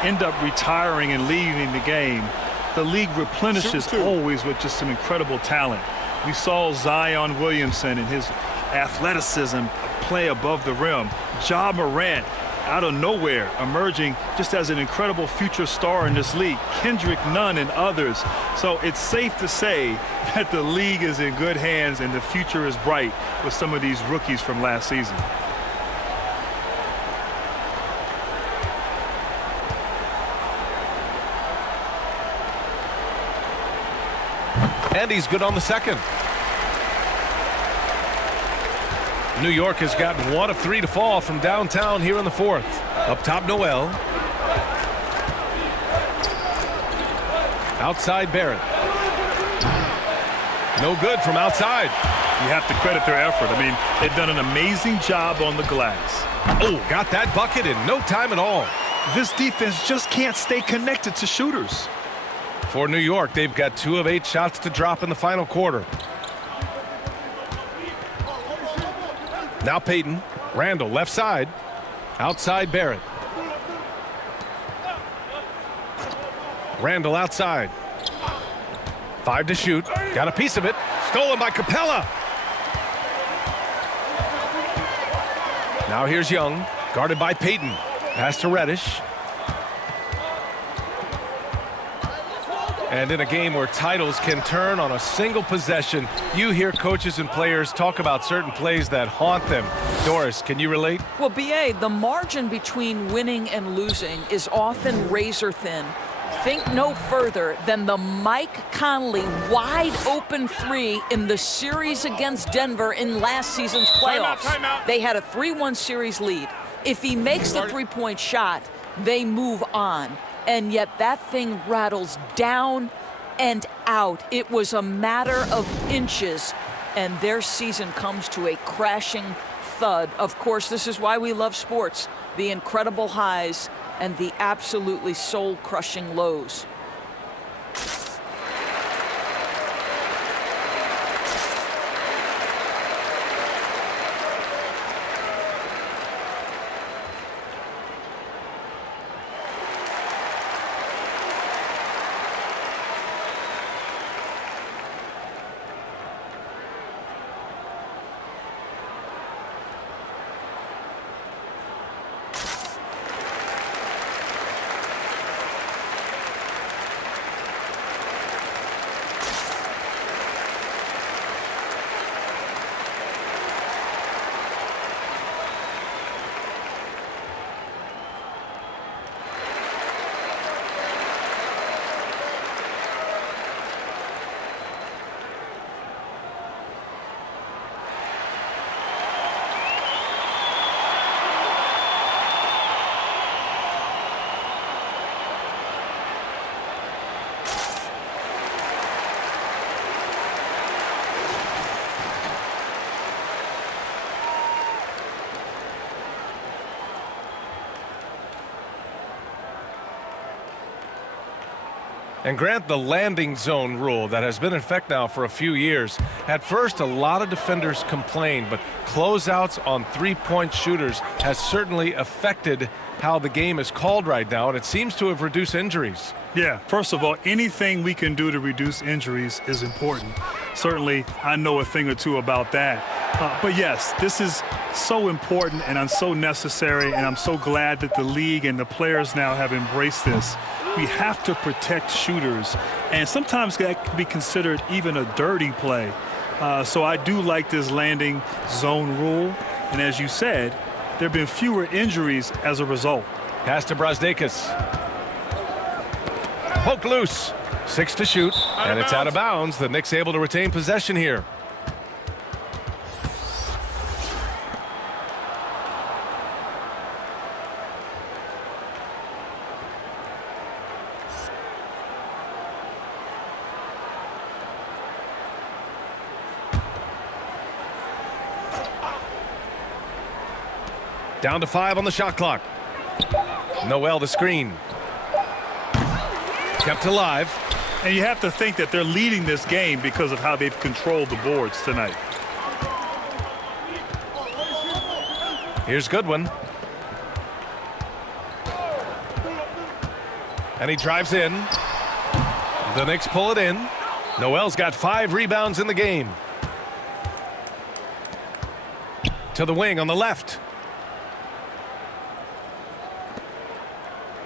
end up retiring and leaving the game. The league replenishes always with just some incredible talent. We saw Zion Williamson and his athleticism play above the rim. Ja Morant out of nowhere, emerging just as an incredible future star in this league. Kendrick Nunn and others. So it's safe to say that the league is in good hands and the future is bright with some of these rookies from last season. And he's good on the second. New York has gotten 1 of 3 to fall from downtown here in the fourth. Up top, Noel. Outside, Barrett. No good from outside. You have to credit their effort. I mean, they've done an amazing job on the glass. Oh, got that bucket in no time at all. This defense just can't stay connected to shooters. For New York, they've got 2 of 8 shots to drop in the final quarter. Now Payton. Randall, left side. Outside, Barrett. Randall outside. 5 to shoot. Got a piece of it. Stolen by Capella. Now here's Young. Guarded by Payton. Pass to Reddish. And in a game where titles can turn on a single possession, you hear coaches and players talk about certain plays that haunt them. Doris, can you relate? Well, B.A., the margin between winning and losing is often razor thin. Think no further than the Mike Conley wide open 3 in the series against Denver in last season's playoffs. Timeout. They had a 3-1 series lead. If he makes the three-point shot, they move on. And yet that thing rattles down and out. It was a matter of inches, and their season comes to a crashing thud. Of course, this is why we love sports, the incredible highs and the absolutely soul-crushing lows. And Grant, the landing zone rule that has been in effect now for a few years. At first, a lot of defenders complained, but closeouts on three-point shooters has certainly affected how the game is called right now, and it seems to have reduced injuries. Yeah, first of all, anything we can do to reduce injuries is important. Certainly, I know a thing or two about that. But yes, this is so important and so necessary, and I'm so glad that the league and the players now have embraced this. We have to protect shooters, and sometimes that can be considered even a dirty play. So I do like this landing zone rule, and as you said, there have been fewer injuries as a result. Pass to Brazdeikis. Poked loose. 6 to shoot, and it's out of bounds. The Knicks able to retain possession here. Down to 5 on the shot clock. Noel the screen. Kept alive. And you have to think that they're leading this game because of how they've controlled the boards tonight. Here's Goodwin. And he drives in. The Knicks pull it in. Noel's got 5 rebounds in the game. To the wing on the left.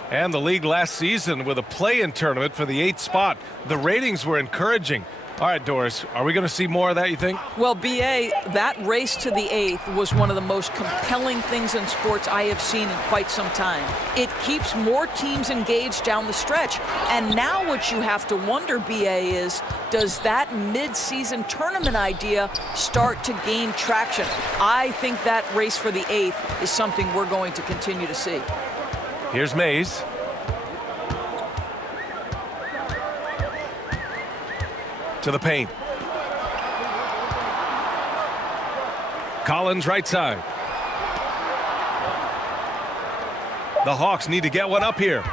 And the league last season with a play-in tournament for the 8th spot. The ratings were encouraging. All right, Doris, are we going to see more of that, you think? Well, B.A., that race to the 8th was one of the most compelling things in sports I have seen in quite some time. It keeps more teams engaged down the stretch. And now what you have to wonder, B.A., is does that mid-season tournament idea start to gain traction? I think that race for the 8th is something we're going to continue to see. Here's Mays. To the paint. Collins right side. The Hawks need to get one up here.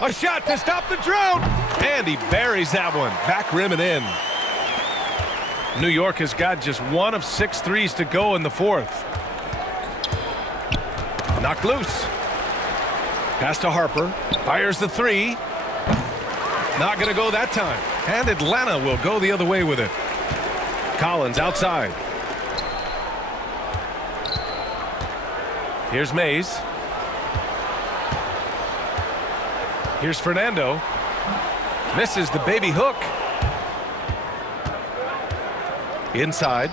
A shot to stop the drought. And he buries that one. Back rim and in. New York has got just 1 of 6 threes to go in the 4th. Knocked loose. Pass to Harper. Fires the 3. Not going to go that time. And Atlanta will go the other way with it. Collins outside. Here's Mays. Here's Fernando. Misses the baby hook. Inside.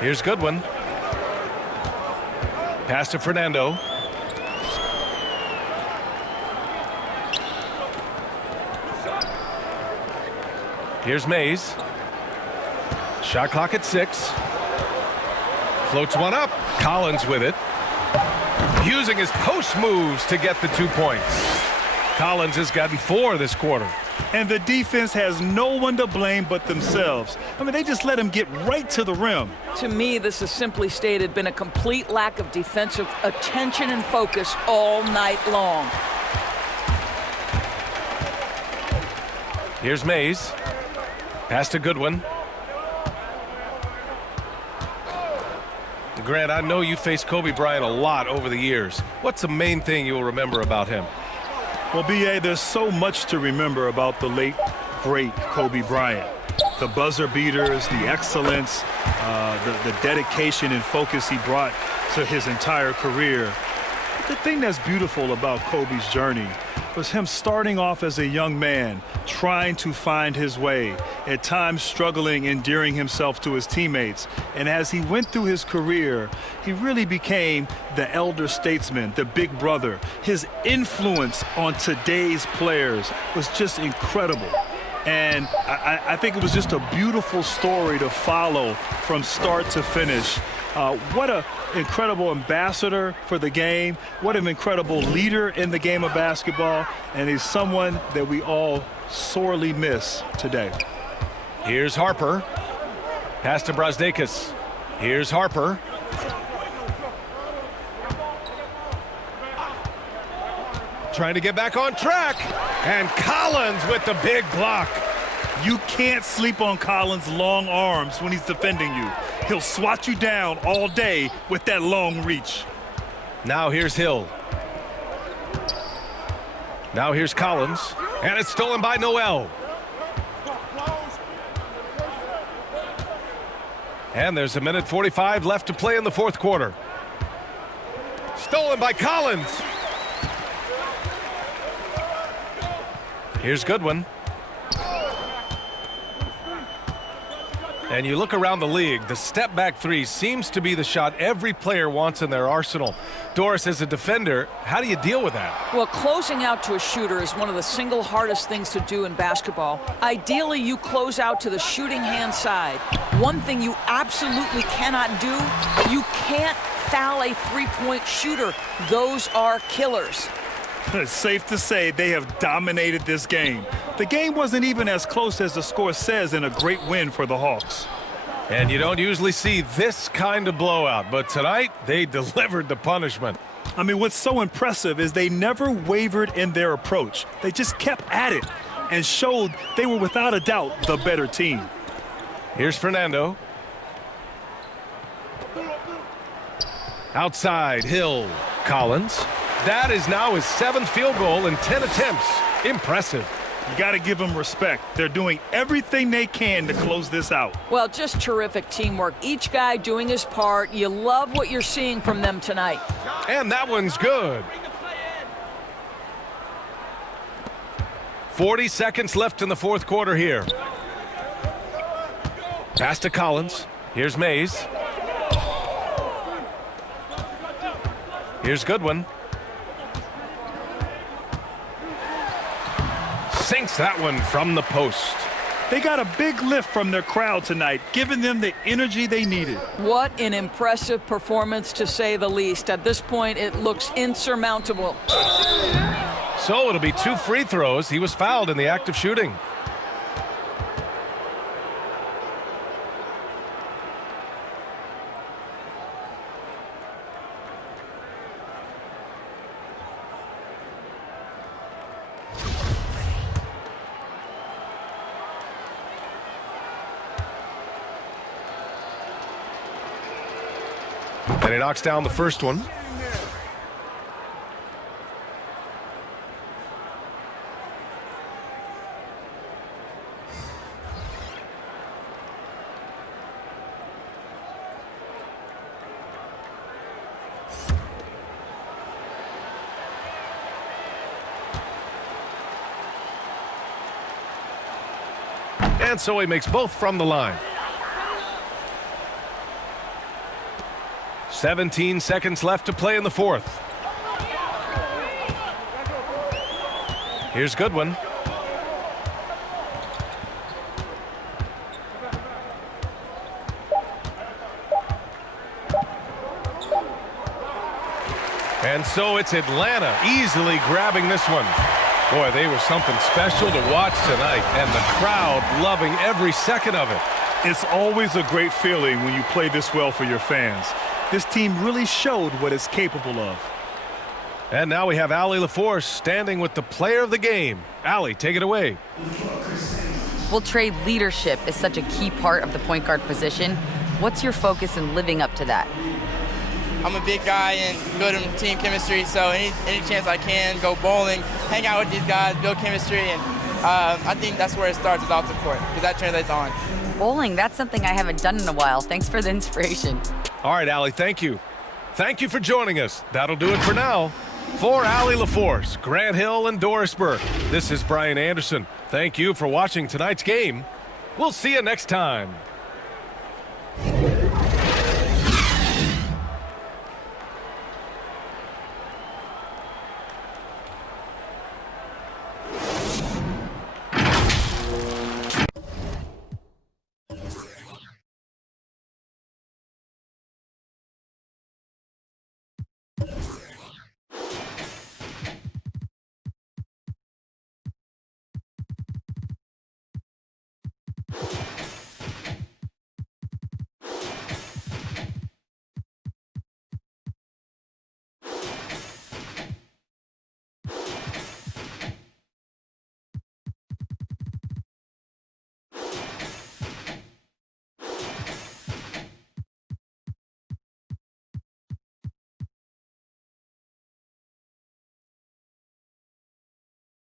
Here's Goodwin. Pass to Fernando. Here's Mays. Shot clock at 6. Floats one up. Collins with it. Using his post moves to get the 2 points. Collins has gotten 4 this quarter. And the defense has no one to blame but themselves. I mean, they just let him get right to the rim. To me, this has simply stated been a complete lack of defensive attention and focus all night long. Here's Mays. Pass to Goodwin. Grant, I know you faced Kobe Bryant a lot over the years. What's the main thing you'll remember about him? Well, B.A., there's so much to remember about the late, great Kobe Bryant. The buzzer beaters, the excellence, the dedication and focus he brought to his entire career. But the thing that's beautiful about Kobe's journey was him starting off as a young man, trying to find his way, at times struggling, endearing himself to his teammates. And as he went through his career, he really became the elder statesman, the big brother. His influence on today's players was just incredible. And I think it was just a beautiful story to follow from start to finish. What an incredible ambassador for the game. What an incredible leader in the game of basketball. And he's someone that we all sorely miss today. Here's Harper. Pass to Brazdeikis. Here's Harper. Trying to get back on track. And Collins with the big block. You can't sleep on Collins' long arms when he's defending you. He'll swat you down all day with that long reach. Now here's Hill. Now here's Collins. And it's stolen by Noel. And there's 1:45 left to play in the 4th quarter. Stolen by Collins. Here's Goodwin. And you look around the league, the step-back 3 seems to be the shot every player wants in their arsenal. Doris, as a defender, how do you deal with that? Well, closing out to a shooter is one of the single hardest things to do in basketball. Ideally, you close out to the shooting hand side. One thing you absolutely cannot do, you can't foul a three-point shooter. Those are killers. It's safe to say they have dominated this game. The game wasn't even as close as the score says in a great win for the Hawks. And you don't usually see this kind of blowout, but tonight they delivered the punishment. I mean, what's so impressive is they never wavered in their approach. They just kept at it and showed they were without a doubt the better team. Here's Fernando. Outside, Hill. Collins. That is now his 7th field goal in 10 attempts. Impressive. You got to give them respect. They're doing everything they can to close this out. Well, just terrific teamwork. Each guy doing his part. You love what you're seeing from them tonight. And that one's good. 40 seconds left in the fourth quarter here. Pass to Collins. Here's Mays. Here's Goodwin. Sinks that one from the post. They got a big lift from their crowd tonight, giving them the energy they needed. What an impressive performance, to say the least. At this point, it looks insurmountable. So it'll be 2 free throws. He was fouled in the act of shooting. And he knocks down the first one. And so he makes both from the line. 17 seconds left to play in the fourth. Here's Goodwin. And so it's Atlanta easily grabbing this one. Boy, they were something special to watch tonight, and the crowd loving every second of it. It's always a great feeling when you play this well for your fans. This team really showed what it's capable of. And now we have Allie LaForce standing with the player of the game. Allie, take it away. Well, Trey, leadership is such a key part of the point guard position. What's your focus in living up to that? I'm a big guy and building team chemistry, so any chance I can, go bowling, hang out with these guys, build chemistry, and I think that's where it starts, is off the court, because that translates on. Bowling, that's something I haven't done in a while. Thanks for the inspiration. All right, Allie, thank you. Thank you for joining us. That'll do it for now. For Allie LaForce, Grant Hill, and Doris Burke, this is Brian Anderson. Thank you for watching tonight's game. We'll see you next time.